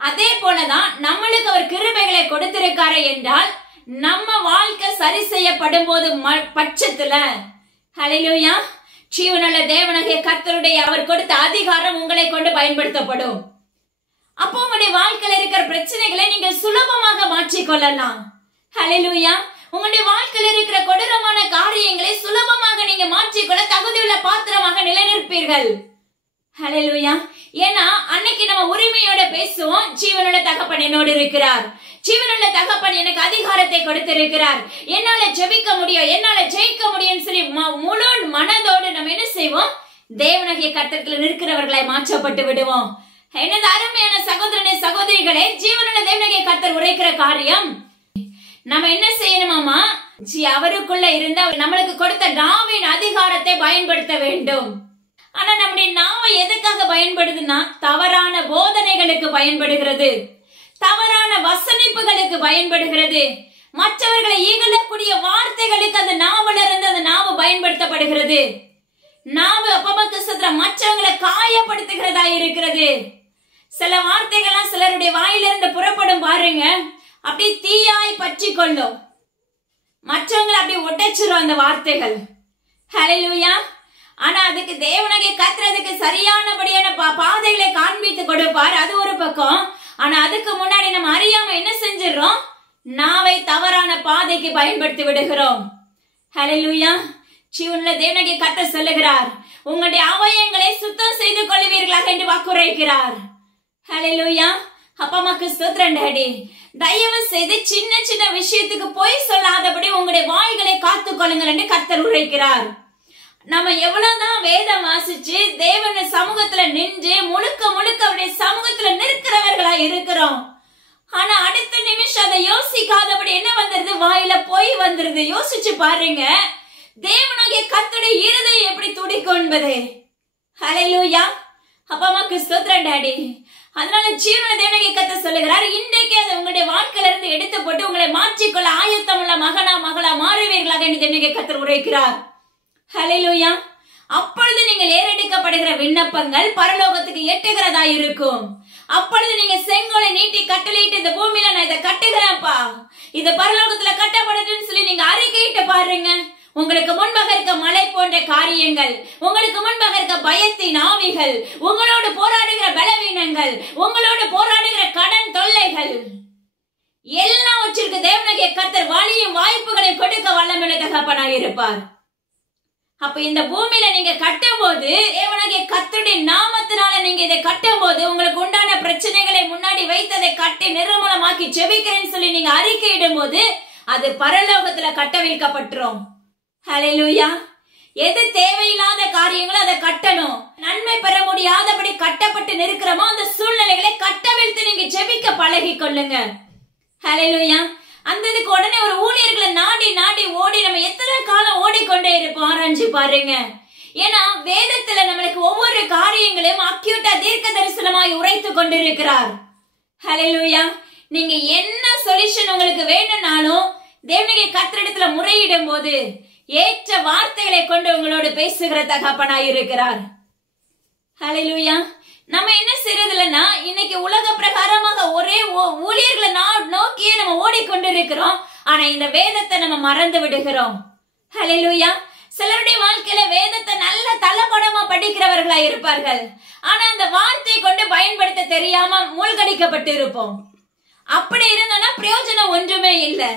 அதே போலதான் நம்மளுக்கு அவர் கிருபைகளை கொடுத்திருக்காரு என்றால் நம்ம வாழ்க்கை சரி செய்யப்படும் போது பட்சத்துல ஹல்லேலூயா ஜீவனுள்ள தேவனாகிய கர்த்தருடைய அவர் கொடுத்த அதிகாரம் உங்களை கொண்டு பயன்படுத்தப்படும். அப்போ உங்களுடைய வாழ்க்கையில இருக்கிற பிரச்சனைகளை நீங்க சுலபமாக மாற்றிக்கொள்ளலாம். ஹல்லேலூயா. உங்களுடைய வாழ்க்கையில இருக்கிற கொடூரமான காரியங்களை சுலபமாக நீங்க மாற்றிக்கொள்ள தகுதியுள்ள பாத்திரமாக நிலைநிற்பீர்கள். ஹல்லேலூயா. ஏன்னா அன்னைக்கு நம்ம உரிமையோட பேசுவோம், ஜீவனுள்ள தகப்பன் என்னோடு இருக்கிறார், ஜீவனுள்ள தகப்பன் எனக்கு அதிகாரத்தை கொடுத்திருக்கிறார், என்னால ஜெபிக்க முடியும், என்னால ஜெயிக்க முடியும் சொல்லி முழு மனதோடு நம்ம என்ன செய்வோம், தேவனாகிய கர்த்தரில் இருக்கிறவர்களை மாற்றப்பட்டு விடுவோம். எனது அருமையான சகோதரனே சகோதரிகளே, ஜீவனுள்ள தேவனாகிய கர்த்தர் உரைக்கிற காரியம் நம்ம என்ன செய்யணுமாமா, அவருக்குள்ள இருந்த நம்மளுக்கு கொடுத்த நாவின் அதிகாரத்தை பயன்படுத்த வேண்டும். ஆனா நம்முடைய நாவை எதுக்காக பயன்படுதுன்னா தவறான போதனைகளுக்கு பயன்படுகிறது, தவறான வசனிப்புகளுக்கு பயன்படுகிறது, மற்றவர்களை இகழக்கூடிய வார்த்தைகளுக்கு அந்த நாவல இருந்து அந்த நாவு பயன்படுத்தப்படுகிறது. நாவு அப்பமக்கு சத்ர மற்றவங்களை காயப்படுத்துகிறதா இருக்கிறது. சில வார்த்தைகள்லாம் சிலருடைய வாயிலிருந்து புறப்படும் பாருங்க, அப்படி தீயாய் பற்றி கொள்ளும், மற்றவங்களை அப்படி ஒட்டச்சிரும் அந்த வார்த்தைகள். ஹல்லேலூயா. ஆனா அதுக்கு தேவனாகிய கர்த்தர் அதுக்கு சரியானபடியான பாதைகளை காண்பித்து கொடுப்பார், அது ஒரு பக்கம். ஆனா அதுக்கு முன்னாடி நம்ம அறியாம என்ன செஞ்சிடறோம், நாவை தவறான பாதைக்கு பயன்படுத்தி விடுகிறோம். ஹல்லேலூயா. ஜீவனுள்ள தேவனாகிய கர்த்தர் சொல்லுகிறார், உங்களுடைய அவயங்களை சுத்தம் செய்து கொள்வீர்களாக என்று வாக்குரைக்கிறார். ஹல்லேலூயா. அப்பமாக்கு ஸ்தோத்திரம் டாடி. தயவு செய்து சின்ன சின்ன விஷயத்துக்கு போய் சொல்லாதபடி உங்களுடைய வாய்களை காத்துக் கொள்ளுங்கள் என்று கர்த்தர் உரைக்கிறார். நம்ம எவ்வளவுதான் வேதம் வாசிச்சு தேவன் சமூகத்துல நின்று முழுக்க முழுக்க அவருடைய சமூகத்துல நிற்கிறவர்களா இருக்கிறோம். ஆனா அடுத்த நிமிஷம் அதை யோசிக்காதபடி என்ன வந்துருது, வாயில போய் வந்துருது. யோசிச்சு பாருங்க, தேவனாகிய கர்த்தருடைய இருதயம் எப்படி துடிக்கும் என்பது. ஹல்லேலூயா. அப்பமாக்கு ஸ்தோத்திரம் டாடி. அதனால ஜீவனுள்ள தேவனாகிய கர்த்தர் சொல்லுகிறார், இன்றைக்கு அதை உங்களுடைய வாழ்க்கையில இருந்து எடுத்து போட்டு உங்களை மாற்றிக்கொள்ள ஆயத்தம் உள்ள மகனா மகளா மாறுவீர்களாக என்று தேவனாகிய கர்த்தர் உரைக்கிறார். ஹல்லேலூயா. அப்பொழுது நீங்கள் ஏறெடுக்கப்படுகிற விண்ணப்பங்கள் பரலோகத்துக்கு எட்டுகிறதா இருக்கும். அப்பொழுது நீங்க செங்கோலை நீட்டி கட்டளையிட்டு இந்த பூமியில நான் இதை கட்டுகிறேன்ப்பா, இது பரலோகத்துல கட்டப்படுதுன்னு சொல்லி நீங்க அறிக்கையிட்டு பாருங்க. உங்களுக்கு முன்பாக இருக்க மலை போன்ற காரியங்கள், உங்களுக்கு முன்பாக இருக்க பயத்தின் ஆவிகள், உங்களோடு போராடுகிற பலவீனங்கள், உங்களோடு போராடுகிற கடன் தொல்லைகள் எல்லாம் வச்சிருக்க தேவனாகிய கர்த்தர் வழியும் வாய்ப்புகளை கொடுக்க வல்லமையுள்ள தகப்பனாய் இருப்பார். அப்ப இந்த பூமியில நீங்க கட்டும் போது தேவனாகிய கர்த்தருடைய நாமத்தினால நீங்க இதை கட்டும் போது உங்களுக்கு உண்டான பிரச்சனைகளை முன்னாடி வைத்ததை கட்டி நிர்மூலமாக்கி ஜெபிக்கிறேன்னு சொல்லி நீங்க அறிக்கையிடும் போது அது பரலோகத்துல கட்டவிழ்க்கப்பட்டுரும். ஹல்லேலூயா. எது தேவையில்லாத காரியங்களோ அதை கட்டணும். நன்மை பெற முடியாதபடி கட்டப்பட்டு நிற்கிறோமோ அந்த சூழ்நிலைகளை கட்டவிழ்த்து நீங்க ஜெபிக்க பழகி கொள்ளுங்க. ஹல்லேலூயா. அந்ததுக்கு உடனே ஒரு ஊழியர்களை நாடி நாடி ஓடி நம்ம எத்தனை காலம் ஓடிக்கொண்டே இருப்போம், ஆராய்ஞ்சு பாருங்க. ஏன்னா வேதத்துல நம்மளுக்கு ஒவ்வொரு காரியங்களையும் அக்யூட்டா தீர்க்க தரிசனமாய் உரைத்து கொண்டிருக்கிறார். ஹல்லேலூயா. நீங்க என்ன சொல்யூஷன் உங்களுக்கு வேணும்னாலும் தேவனாகிய கர்த்தரிடத்துல முறையிடும் போது ஏற்ற வார்த்தைகளை கொண்டு உங்களோடு பேசுகிற தகப்பனாய் இருக்கிறார். ஹல்லேலூயா. நம்ம என்ன செய்யறதுலன்னா இன்னைக்கு உலக பிரகாரமாக ஒரே ஊழியர்களை நோக்கியே நம்ம ஓடிக்கொண்டிருக்கிறோம். ஆனா இந்த வேதத்தை நம்ம மறந்து விடுகிறோம். ஹல்லேலூயா. சிலருடைய வாழ்க்கையில வேதத்தை நல்ல தளபடமா படிக்கிறவர்களா இருப்பார்கள். ஆனா அந்த வார்த்தை கொண்டு பயன்படுத்த தெரியாம மூழ்கடிக்கப்பட்டு இருப்போம். அப்படி இருந்தோம்னா பிரயோஜனம் ஒன்றுமே இல்லை.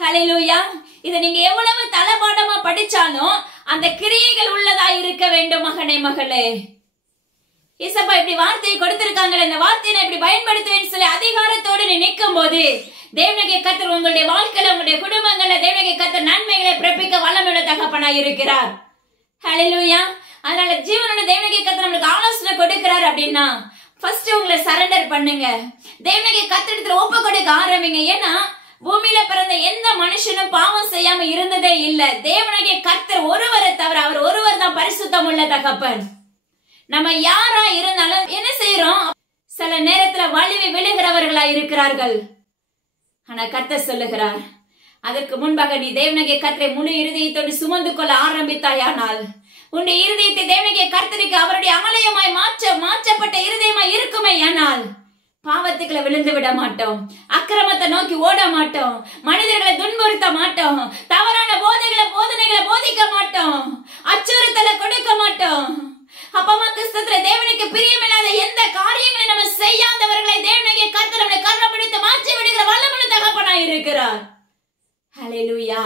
ஹல்லேலூயா. இத நீங்க எவ்வளவு தளபாடமா படிச்சாலும் அந்த கிரியைகள் உள்ளதா இருக்க வேண்டும் மகனே மகளே. ஏசப்பா இப்படி வார்த்தையை கொடுத்திருக்காங்களே, இந்த வார்த்தையை நான் இப்படி பயன்படுத்துவேன்னு சொல்லி அதிகாரத்தோடு நீ நிற்கும் போது தேவனுடைய கர்த்தர் உங்களுடைய வாழ்க்கையில, உங்களுடைய குடும்பங்கள்ல தேவனுடைய கர்த்தர் நன்மைகளை பிறப்பிக்க வல்லமையுள்ள தகப்பனாய் இருக்கிறார். ஹல்லேலூயா. அதனால ஜீவனோட தேவனுடைய கர்த்தர் நம்மளுக்கு ஆலோசனை கொடுக்கிறார் அப்படின்னா ஃபர்ஸ்ட் உங்களை சரண்டர் பண்ணுங்க. தேவனுடைய கர்த்தரிடத்துல ஒப்பு கொடுக்க ஆரம்பிங்க. ஏன்னா பூமியில பிறந்த எந்த மனுஷனும் பாவம் செய்யாம இருந்ததே இல்ல. தேவனுடைய கர்த்தர் ஒருவரை தவிர, அவர் ஒருவர் தான் பரிசுத்தம் உள்ள தகப்பன். நம்ம யாரா இருந்தாலும் என்ன செய்யறோம், சில நேரத்துல வலிவி விழுகிறவர்களா இருக்கிறார்கள். ஆனா கர்த்தர் சொல்லுகிறார், அதற்கு முன்பாக நீ தேவனுடைய கர்த்தரை முழு இருதயத்தோடு சுமந்து கொள்ள ஆரம்பித்தாயானால் உன்னுடைய இருதயத்தை தேவனுடைய கர்த்தருக்கு அவருடைய ஆலயமாய் மாற்றப்பட்ட இருதயமாய் இருக்குமே. ஆனால் பாவத்துக்களை விழுந்து விட மாட்டோம், அக்கிரமத்தை நோக்கி ஓட மாட்டோம், மனிதர்களை துன்புறுத்த மாட்டோம், தவறான போதனைகளை போதிக்க மாட்டோம், அச்சுறுத்தலை கொடுக்க மாட்டோம். அப்பமா கிறிஸ்துவில தேவனுக்கு பிரியமில்லாத எந்த காரியங்களை நம்ம செய்யாதவர்களை தேவனுடைய கர்த்தர் நம்மை கருணைப்படுத்தி மாற்றி விடுகிற வல்லமையுள்ள தகப்பனாய் இருக்கிறார். ஹல்லேலூயா.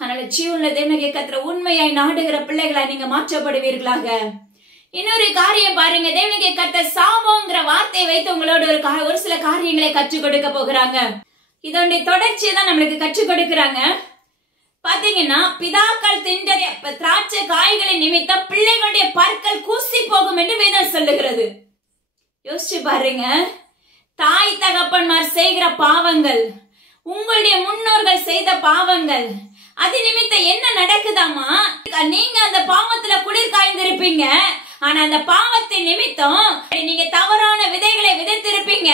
அதனால ஜீவனுள்ள தேவனுடைய கர்த்தர் உண்மையாய் நாடுகிற பிள்ளைகளா நீங்க மாற்றப்படுவீர்களாக. இன்னொரு காரியம் பாருங்க, தேவனுடைய கர்த்தர் சாபம்ங்கிற வார்த்தையை வைத்து உங்களோட ஒரு சில காரியங்களை கற்றுக் கொடுக்க போகிறாங்க. இதோடைய தொடர்ச்சியை தான் நம்மளுக்கு கற்றுக் கொடுக்கிறாங்க. பாத்தீங்கன்னா, பிதாக்கள் தின்ற திராட்சை காய்களின் நிமித்தம் பிள்ளைகளுடைய பற்கள் கூசி போகும் என்று வேதம் சொல்லுகிறது. யோசிச்சு பாருங்க, தாய் தகப்பன்மார் செய்கிற பாவங்கள், உங்களுடைய முன்னோர்கள் செய்த பாவங்கள், அது நிமித்தம் என்ன நடக்குதாமா, நீங்க அந்த பாவத்துல குளிர் காய்ந்திருப்பீங்க. ஆனா அந்த பாவத்தின் நிமித்தம் நீங்க தவறான விதைகளை விதைத்திருப்பீங்க,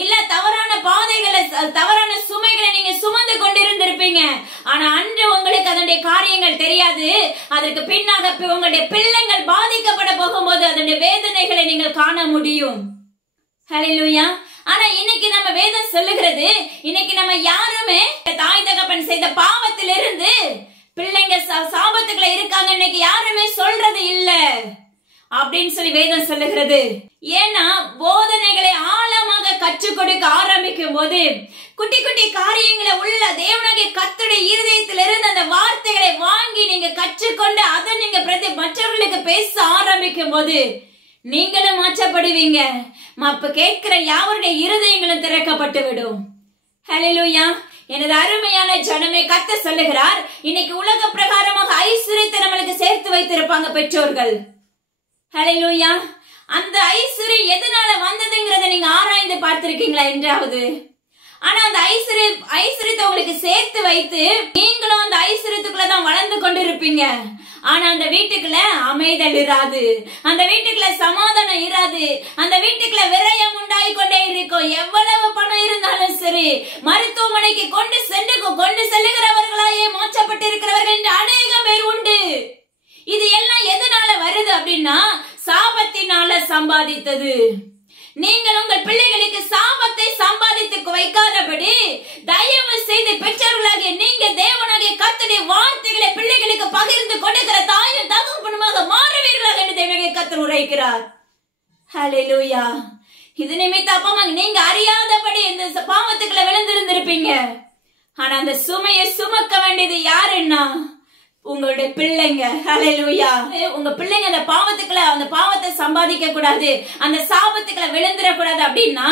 இல்ல தவறான பாதைகளை, தவறான சுமைகளை நீங்க சுமந்து கொண்டிருந்திருப்பீங்க. ஆனா அன்று உங்களுக்கு அதனுடைய காரியங்கள் தெரியாது. அதற்கு பின்னாக உங்களுடைய பிள்ளைகள் பாதிக்கப்பட போகும்போது அதனுடைய வேதனைகளை நீங்கள் காண முடியும். ஹல்லேலூயா. ஆனா இன்னைக்கு நம்ம வேதம் சொல்லுகிறது, இன்னைக்கு நம்ம யாருமே தாய் தகப்பன் செய்த பாவத்திலிருந்து பிள்ளைங்க சாபத்துக்குள்ள இருக்காங்க இன்னைக்கு யாருமே சொல்றது இல்ல அப்படின்னு சொல்லி வேதம் சொல்லுகிறது. ஏன்னா போதனைகளை ஆழமாக கற்றுக் கொடுக்க ஆரம்பிக்கும் போது குட்டி குட்டி காரியங்களை உள்ள தேவனுடைய கர்த்தருடைய இருதயத்திலிருந்து அந்த வார்த்தைகளை வாங்கி நீங்க கற்றுக்கொண்டு அதை நீங்க மற்றவர்களுக்கு பேச ஆரம்பிக்கும் போது நீங்களும் மாற்றப்படுவீங்க. அப்ப கேட்கிற யாவருடைய இருதயங்களும் திறக்கப்பட்டு விடும். ஹல்லேலூயா. எனது அருமையான ஜனமே, கர்த்தர் சொல்லுகிறார், இன்னைக்கு உலக பிரகாரமாக ஐஸ்வரியத்தை நம்மளுக்கு சேர்த்து வைத்திருப்பாங்க பெற்றோர்கள். ஹல்லேலூயா. அந்த ஐஸ்வர்யம் எதனால வந்ததுங்கிறத நீங்க ஆராய்ந்து பார்த்திருக்கீங்களா என்றாவது? ஆனா அந்த ஐஸ்வர்யத்தை உங்களுக்கு சேர்த்து வைத்து நீங்களும் அந்த ஐஸ்வர்யத்துக்குள்ளதான் வளர்ந்து கொண்டிருப்பீங்க. ஆனா அந்த வீட்டுக்குள்ள அமைதல் இராது, அந்த வீட்டுக்குள்ள சமாதானம் இராது, அந்த வீட்டுக்குள்ள விரயம் உண்டாகி கொண்டே இருக்கும். எவ்வளவு பணம் இருந்தாலும் சரி, மருத்துவமனைக்கு கொண்டு செல்லுகிறவர்களாயே மாற்றப்பட்டு இருக்கிறவர்கள் என்று அநேகம் பேர் உண்டு. இது எல்லாம் எதனால வருது அப்படின்னா சாபத்தினால சம்பாதித்தது. நீங்கள் உங்கள் பிள்ளைகளுக்கு சாபத்தை சம்பாதித்து வைக்காதபடி தயவு செய்து பெற்றோர்களாகிய நீங்க தேவனாகிய கர்த்தருடைய வார்த்தைகளை பிள்ளைகளுக்கு பகிர்ந்து கொடுக்கிற தாயும் தகப்பனுமாக மாறுவீர்களாக என்று தேவனாகிய கர்த்தர் உரைக்கிறார். ஹல்லேலூயா. இது நிமித்தம் அப்பா நீங்க அறியாதபடி இந்த பாவத்துக்குள்ள விழுந்திருந்திருப்பீங்க. ஆனா அந்த சுமையை சுமக்க வேண்டியது யாருன்னா உங்களுடைய பிள்ளைங்க. ஹல்லேலூயா. உங்க பிள்ளைங்க அந்த பாவத்தை சம்பாதிக்க கூடாது, அந்த சாபத்துக்களை விழுந்துடக்கூடாது அப்படின்னா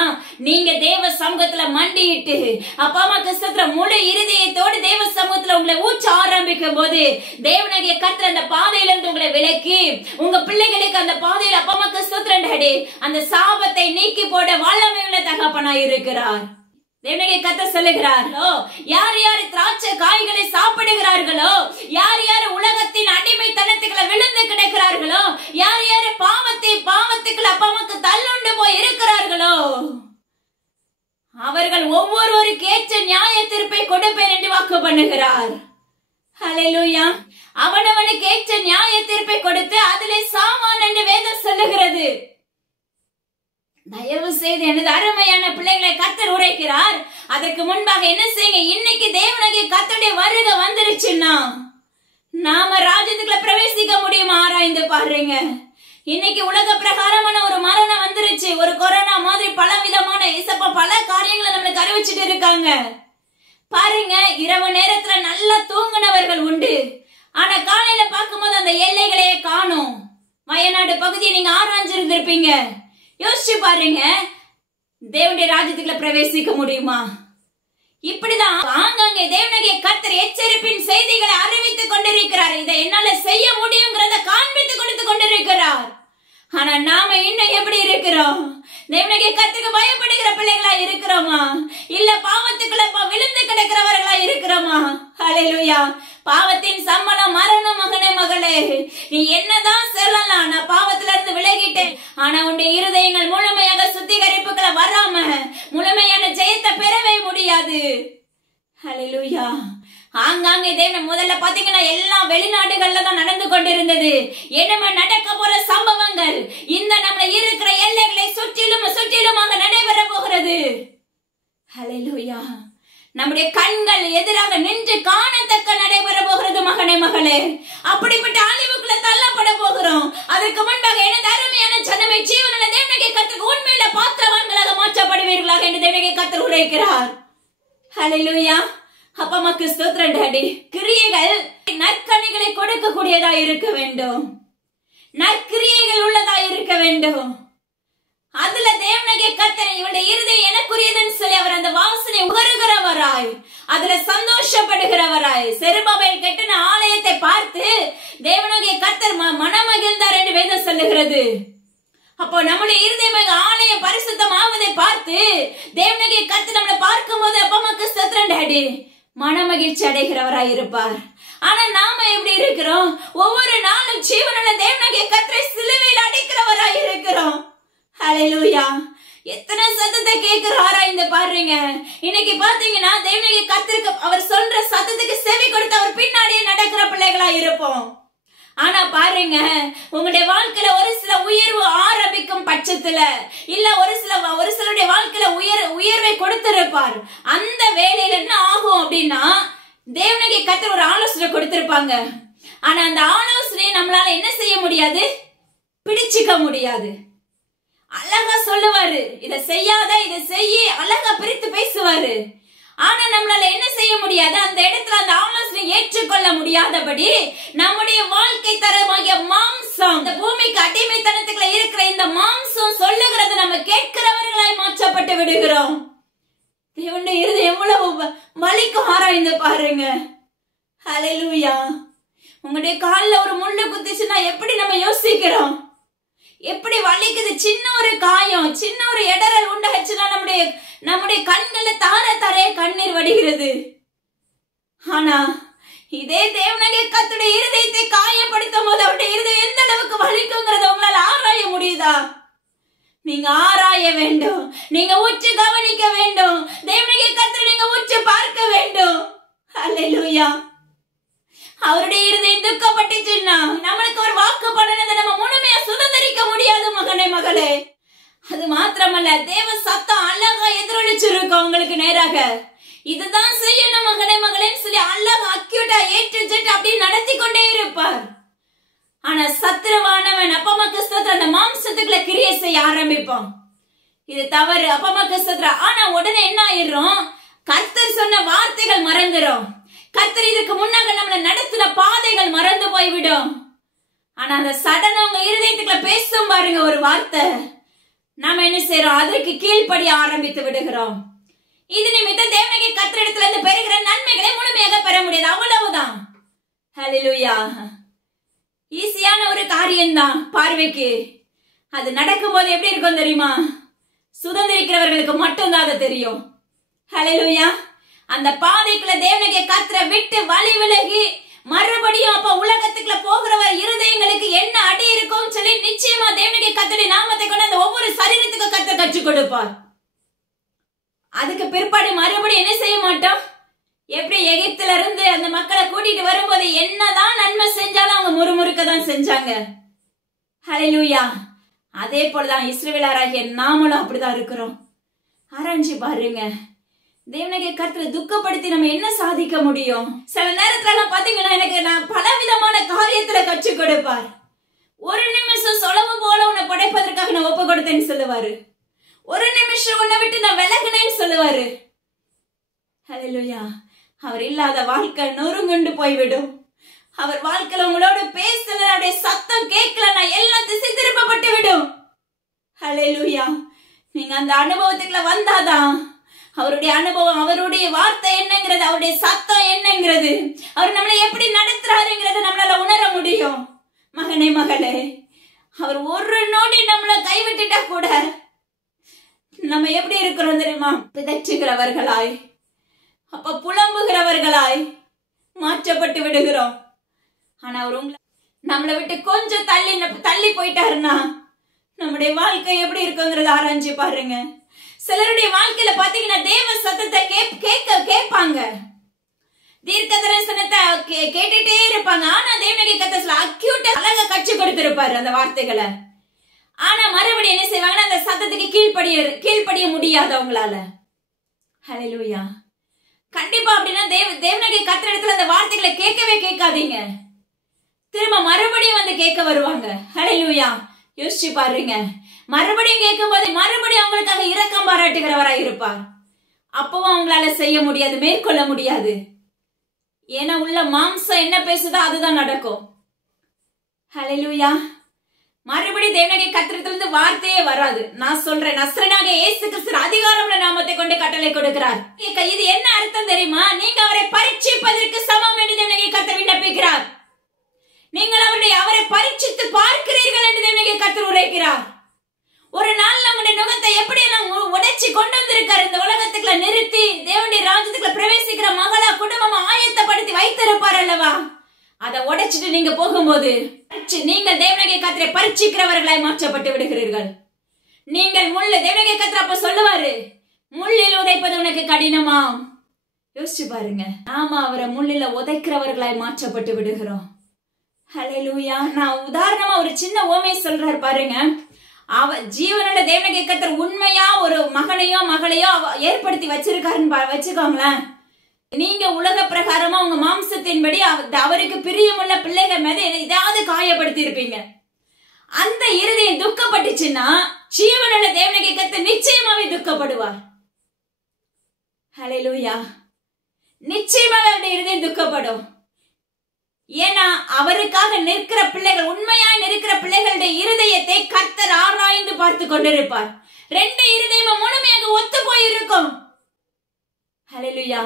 நீங்க தேவ சமூகத்துல மண்டியிட்டு அப்பா அம்மா கிறிஸ்துவ முழு இருதயத்தோடு தேவ சமூகத்துல உங்களை ஊற்ற ஆரம்பிக்கும் போது தேவனாகிய கர்த்தர் அந்த பாதையில இருந்து உங்களை விலக்கி உங்க பிள்ளைகளுக்கு அந்த பாதையில அப்பா அம்மா கிறிஸ்துவ அந்த சாபத்தை நீக்கி போட வல்லமையுள்ள தகப்பனாய் இருக்கிறார். தேவனுடைய கர்த்தர் சொல்லுகிறார்களோ, யார் யார் திராட்சை காய்களை சாப்பிடுகிறார்களோ, யார் யார் உலகத்தின் அடிமைத்தனத்துக்களை விழுந்து கிடக்கிறார்களோ, யார் யார் பாவத்துக்குள்ள அப்பாவுக்கு தள்ளுண்டு போய் இருக்கிறார்களோ அவர்கள் ஒவ்வொருவருக்கு ஏற்ற நியாய தீர்ப்பை கொடுப்பேன் என்று வாக்கு பண்ணுகிறார். ஹல்லேலூயா. அவனவனுக்கு ஏற்ற நியாய தீர்ப்பை கொடுத்து அதிலே சாவான் என்று வேதம் சொல்லுகிறது. தயவு செய்து எனது அருமையான பிள்ளைகளை கர்த்தர் உரைக்கிறார். அதற்கு முன்பாக என்ன செய்யுங்க, இன்னைக்கு தேவனாகிய கர்த்தருடைய வருகை வந்துருச்சுன்னா நாம ராஜ்யத்துக்குள்ள பிரவேசிக்க முடியுமா ஆராய்ந்து பாருங்க. இன்னைக்கு உலக பிரகாரமான ஒரு மரணம் வந்துருச்சு, ஒரு கொரோனா மாதிரி பல விதமான பல காரியங்களை நம்மளுக்கு அறிவிச்சுட்டு இருக்காங்க. பாருங்க, இரவு நேரத்துல நல்லா தூங்குனவர்கள் உண்டு, ஆனா காலையில பார்க்கும்போது அந்த எல்லைகளையே காணும். வயநாடு பகுதியை நீங்க ஆராய்ஞ்சிருந்திருப்பீங்க. யோசிச்சு பாருங்க, தேவனுடைய ராஜ்யத்துக்குள்ள பிரவேசிக்க முடியுமா? இப்படிதான் ஆங்காங்கே தேவனாகிய கர்த்தர் எச்சரிப்பின் செய்திகளை அறிவித்துக் கொண்டிருக்கிறார். இதை என்னால செய்ய முடியுங்கிறத காண்பித்துக் கொடுத்து கொண்டிருக்கிறார். ஆனா நாம இன்னும் எப்படி இருக்கிறோம்? தேவனாகிய கர்த்தருக்கு பயப்படுகிற பிள்ளைகளா இருக்கிறோமா? இல்ல பாவத்துக்குள்ள விழுந்து கிடக்கிறவர்களா இருக்கிறோமா? ஹல்லேலூயா. பாவத்தின் சம்பளம் மரணம். மகனே மகளே, நீ என்னதான் சொல்லலாம், நான் பாவத்துல இருந்து விலகிட்டேன், ஆனா உன்னுடைய இருதயங்கள் முழுமையாக சுத்திகரிப்புகளை வராம முழுமையான ஜெயத்தை பெறவே முடியாது. ஹல்லேலூயா. ஆங்காங்கே தேவன் முதல்ல பாத்தீங்கன்னா எல்லா வெளிநாடுகள்ல தான் நடந்து கொண்டிருந்தது. என்னமே நடக்க போற சம்பவங்கள் இந்த நம்ம இருக்கிற எல்லைகளை சுற்றிலுமாக நடைபெற போகிறது. ஹல்லேலூயா. நம்முடைய கண்கள் எதிராக நின்று காணத்தக்க நடைபெற போகிறது. மகனே மகளே, அப்படிப்பட்ட அழிவுக்குள்ள தள்ளப்பட போகிறோம். அதற்கு முன்பாக எனது அருமையான ஜனமே, ஜீவனுள்ள தேவனாகிய கர்த்தருக்கு உண்மையில பாத்திரவான்களாக மாற்றப்படுவீர்களாக என்று தேவனாகிய கர்த்தர் உரைக்கிறார். ஹல்லேலூயா. அப்பா அம்மாக்கு ஸ்தோத்திரம் டாடி. கிரியைகள் நற்கனிகளை கொடுக்கக்கூடியதா இருக்க வேண்டும், நற்கிரியைகள் உள்ளதா இருக்க வேண்டும். அதுல தேவனாகிய கர்த்தர் இவருடைய இருதயம் எனக்குரியதுன்னு சொல்லி அவர் அந்த வாசனை உகருகிறவராய், அதுல சந்தோஷப்படுகிறவராய். செருபாபேல் கட்டின ஆலயத்தை பார்த்து தேவனாகிய கர்த்தர் மனமகிழ்ந்தார் என்று வேதம் சொல்லுகிறது. அப்போ நம்முடைய இருதயம் ஆலயம் பரிசுத்தம் ஆவதை பார்த்து தேவனாகிய கர்த்தர் நம்மளை பார்க்கும் போது அப்பா அம்மாக்கு ஸ்தோத்திரம் டாடி மனமகிழ்ச்சி அடைகிறவராய் இருப்பார். ஆனா நாம எப்படி இருக்கிறோம்? ஒவ்வொரு நாளும் ஜீவனுள்ள தேவனாகிய கர்த்தரை சிலுவையில் அடைக்கிறவராய் இருக்கிறோம். ஹல்லேலூயா. எத்தனை சத்தத்தை கேட்கிறாரா இந்த பாருங்க. இன்னைக்கு பாத்தீங்கன்னா தேவனாகிய கர்த்தருக்கு அவர் சொல்ற சத்தத்துக்கு செவி கொடுத்து அவர் பின்னாடியே நடக்கிற பிள்ளைகளா இருப்போம். ஆனா பாருங்க, உங்களுடைய வாழ்க்கையில ஒரு சில உயர்வு ஆரம்பிக்கும் பட்சத்துல இல்ல ஒரு சிலருடைய வாழ்க்கையில உயர்வை கொடுத்திருப்பார். அந்த வேலையில என்ன ஆகும் அப்படின்னா, தேவனாகிய கர்த்தர் ஒரு ஆலோசனை கொடுத்திருப்பாங்க. ஆனா அந்த ஆலோசனையை நம்மளால என்ன செய்ய முடியாது? பிடிச்சுக்க முடியாது. அழகா சொல்லுவாரு, இத செய்யாத இத செய்ய, அழகா பிரித்து பேசுவாரு. ஆனா நம்மளால என்ன செய்ய முடியாது? அந்த இடத்துல அந்த ஆலோசனை ஏற்றுக்கொள்ள முடியாதபடி நம்முடைய வாழ்க்கை தரமாகிய மாம்சம், இந்த பூமிக்கு அடிமைத்தனத்துக்குள்ள இருக்கிற இந்த மாம்சம் சொல்லுகிறத நம்ம கேட்கிறவர்களாய் மாற்றப்பட்டு விடுகிறோம். தேவனுடைய இருதயம் எவ்வளவு வலிக்கு ஆராய்ந்து பாருங்க. ஹல்லேலூயா. உங்களுடைய காலில் ஒரு முள்ளு குத்திச்சுன்னா எப்படி நம்ம யோசிக்கிறோம்? எப்படி வலிக்குது? சின்ன ஒரு காயம், சின்ன ஒரு இடரல் உண்டாச்சுன்னா நம்முடைய கண்கள்ல தார கண்ணீர் வடிகிறது. ஆனா இதே தேவனாகிய கர்த்தருடைய இருதயத்தை காயப்படுத்தும் போது அவருடைய இருதயம் எந்த அளவுக்கு வலிக்குங்கிறத உங்களால ஆராய முடியுதா? நீங்க ஆராய வேண்டும், நீங்க உற்று கவனிக்க வேண்டும், தேவனாகிய கர்த்தரை நீங்க உற்று பார்க்க வேண்டும். ஹல்லேலூயா. அவருடைய இருதயம் துக்கப்பட்டுச்சுன்னா நம்மளுக்கு ஒரு வாக்கு பண்ணதை நம்ம முழுமையா சுதந்திரிக்க முடியாது. மகனே மகளே, அது மாத்திரமல்ல, தேவ சத்தம் அழகா எதிரொலிச்சிருக்கும் உங்களுக்கு நேராக. இதுதான் செய்யணும் மகனே மகளேன்னு சொல்லி அழகா அக்யூட்டா ஏற்று அப்படி நடத்தி கொண்டே இருப்பார். ஆனா சத்துருவானவன் அப்பா அம்மா கிறிஸ்தவ அந்த மாம்சத்துக்குள்ள கிரியை செய்ய ஆரம்பிப்போம். இது தவறு, அப்பா அம்மா கிறிஸ்தவ. ஆனா உடனே என்ன ஆயிரும்? கர்த்தர் சொன்ன வார்த்தைகள் மறந்துரும். கர்த்தர் இதுக்கு முன்னாக நம்மள நடத்தின பாதைகள் மறந்து போய்விடும். ஆனா அந்த சடன உங்க இருதயத்துக்குள்ள பேசும் பாருங்க ஒரு வார்த்தை, நாம என்ன செய்யறோம்? அதற்கு கீழ்ப்படி ஆரம்பித்து விடுகிறோம். இது நிமித்தம் தேவனாகிய கர்த்தர் இடத்துல இருந்து பெறுகிற நன்மைகளை முழுமையாக பெற முடியாது. அவ்வளவுதான். ஹல்லேலூயா. ஈஸியான ஒரு காரியம்தான் பார்வைக்கு. அது நடக்கும் போது எப்படி இருக்கும் தெரியுமா? சுதந்திரிக்கிறவர்களுக்கு மட்டும்தான் அது தெரியும். ஹல்லேலூயா. அந்த பாதைக்குள்ள தேவனாகிய கர்த்தரை விட்டு வழி விலகி மறுபடியும் அப்ப உலகத்துக்குள்ள போகிறவர் இருதயங்களுக்கு என்ன அடி இருக்கும் சொல்லி நிச்சயமா தேவனாகிய கர்த்தருடைய நாமத்தை கொண்டு அந்த ஒவ்வொரு சரீரத்துக்கும் கர்த்தர் கற்றுக் கொடுப்பார். அதுக்கு பிற்பாடு மறுபடியும் என்ன செய்ய மாட்டோம்? எப்படி எகிப்துல இருந்து அந்த மக்களை கூட்டிட்டு வரும்போது என்னதான் நன்மை செஞ்சாலும் அவங்க முறுமுறுக்க தான் செஞ்சாங்க. ஹல்லேலூயா. அதே போலதான் இஸ்ரவேலராகிய நாமளும் அப்படிதான் இருக்கிறோம். ஆராய்ச்சி பாருங்க, தேவனாகிய கர்த்தரை துக்கப்படுத்தி நம்ம என்ன சாதிக்க முடியும்? சில நேரத்துல பாத்தீங்கன்னா நான் பலவிதமான காரியத்துல கற்றுக் கொடுப்பார். ஒரு நிமிஷம் சொலவு போல உன்னை படைப்பதற்காக நான் ஒப்பு கொடுத்தேன்னு சொல்லுவாரு. ஒரு நிமிஷம் உன்னை விட்டு நான் விலகினேன்னு சொல்லுவாரு. ஹல்லேலூயா. அவர் இல்லாத வாழ்க்கை நொறுங்குண்டு போய்விடும். அவர் வாழ்க்கையில உங்களோட பேசல, அவருடைய சத்தம் கேட்கலன்னா எல்லாம் திசை திருப்பப்பட்டு விடும். ஹல்லேலூயா. நீங்க அந்த அனுபவத்துக்குள்ள வந்தாதான் அவருடைய அனுபவம், அவருடைய வார்த்தை என்னங்கிறது, அவருடைய சத்தம் என்னங்கிறது, அவர் நம்மளை எப்படி நடத்துறாருங்கிறத நம்மளால உணர முடியும். மகனே மகளே, அவர் ஒரு நொடி நம்மள கைவிட்டுட்டா கூட நம்ம எப்படி இருக்கிறோம் தெரியுமா? பிதற்றுகிறவர்களாய், அப்ப புலம்புகிறவர்களாய் மாற்றப்பட்டு விடுகிறோம். ஆனா அவர் நம்மளை விட்டு கொஞ்சம் தள்ளி போயிட்டாருன்னா நம்முடைய வாழ்க்கை எப்படி இருக்குங்கிறத ஆராய்ச்சி பாருங்க. சிலருடைய வாழ்க்கையில பாத்தீங்கன்னா தேவ சத்தத்தை கேட்பாங்க, தீர்க்க தரிசனத்தை கேட்டுட்டே இருப்பாங்க. ஆனா தேவனுடைய கர்த்தர் அக்யூட்டா அழகா கட்சி கொடுத்திருப்பாரு அந்த வார்த்தைகளை. ஆனா மறுபடியும் என்ன செய்வாங்கன்னா அந்த சத்தத்துக்கு கீழ்ப்படிய முடியாது அவங்களால. ஹல்லேலூயா. கண்டிப்பா அப்படின்னா தேவனுடைய கர்த்தர் இடத்துல அந்த வார்த்தைகளை கேட்கவே கேட்காதீங்க. திரும்ப மறுபடியும் வந்து கேட்க வருவாங்க. ஹல்லேலூயா. யோசிச்சு பாருங்க, மறுபடியும் கேட்கும் போது மறுபடியும் அவங்களுக்காக இரக்கம் பாராட்டுகிறவராய் இருப்பார். அப்பவும் அவங்களால செய்ய முடியாது, மேற்கொள்ள முடியாது. ஏன்னா உள்ள மாம்சம் என்ன பேசுதோ அதுதான் நடக்கும். ஹல்லேலூயா. மறுபடியும் தேவனுடைய கர்த்தரிடத்திலிருந்து வார்த்தையே வராது. நான் சொல்றேன், நசரேயனாகிய இயேசு கிறிஸ்து அதிகாரமுள்ள நாமத்தை கொண்டு கட்டளை கொடுக்கிறார். இது என்ன அர்த்தம் தெரியுமா? நீங்க அவரை பரீட்சிப்பதற்கு சமம் என்று தேவனுடைய கர்த்தர் விண்ணப்பிக்கிறார். நீங்கள் அவரை பரீட்சித்து பார்க்கிறீர்கள் என்று தேவனுடைய கர்த்தர் உரைக்கிறார். ஒரு நாள் நம்முடைய நுகத்தை எப்படி எல்லாம் உடைச்சு கொண்டு வந்திருக்காரு, இந்த உலகத்துக்குள்ள நிறுத்தி தேவனுடைய ராஜ்யத்துக்குள்ள பிரவேசிக்கிற மகளா குடும்பமா ஆயத்தப்படுத்தி வைத்திருப்பார் அல்லவா? அதை உடைச்சிட்டு நீங்க போகும்போது நீங்கள் தேவனுடைய கர்த்தரை பரீட்சிக்கிறவர்களாய் மாற்றப்பட்டு விடுகிறீர்கள். நீங்கள் தேவனுடைய கர்த்தர் அப்ப சொல்லுவாரு, முள்ளில் உதைப்பது உனக்கு கடினமா? யோசிச்சு பாருங்க, நாம அவரை முள்ளில உதைக்கிறவர்களாய் மாற்றப்பட்டு விடுகிறோம். ஹல்லேலூயா. நான் உதாரணமா ஒரு சின்ன ஓமை சொல்றாரு பாருங்க. ஜீவனுள்ள தேவனுடைய கர்த்தர் உண்மையா ஒரு மகனையோ மகளையோ ஏற்படுத்தி வச்சிருக்காருன்னு வச்சுக்கோங்களேன். நீங்க உலக பிரகாரமா உங்க மாம்சத்தின்படி அவருக்கு பிரியமுள்ள பிள்ளைகள் மீது ஏதாவது காயப்படுத்தி இருப்பீங்க. அந்த இருதயம் துக்கப்பட்டுச்சுன்னா ஜீவனுள்ள தேவனுடைய கர்த்தர் நிச்சயமாவே துக்கப்படுவார். ஹல்லேலூயா. நிச்சயமாக அவருடைய இருதயம் துக்கப்படும். ஏன்னா அவருக்காக நிற்கிற பிள்ளைகள், உண்மையாய் நிற்கிற பிள்ளைகளுடைய இருதயத்தை கர்த்தர் ஆராய்ந்து பார்த்து கொண்டிருப்பார். ரெண்டு இருதயமும் முழுமையாக ஒத்து போயிருக்கும். ஹல்லேலூயா.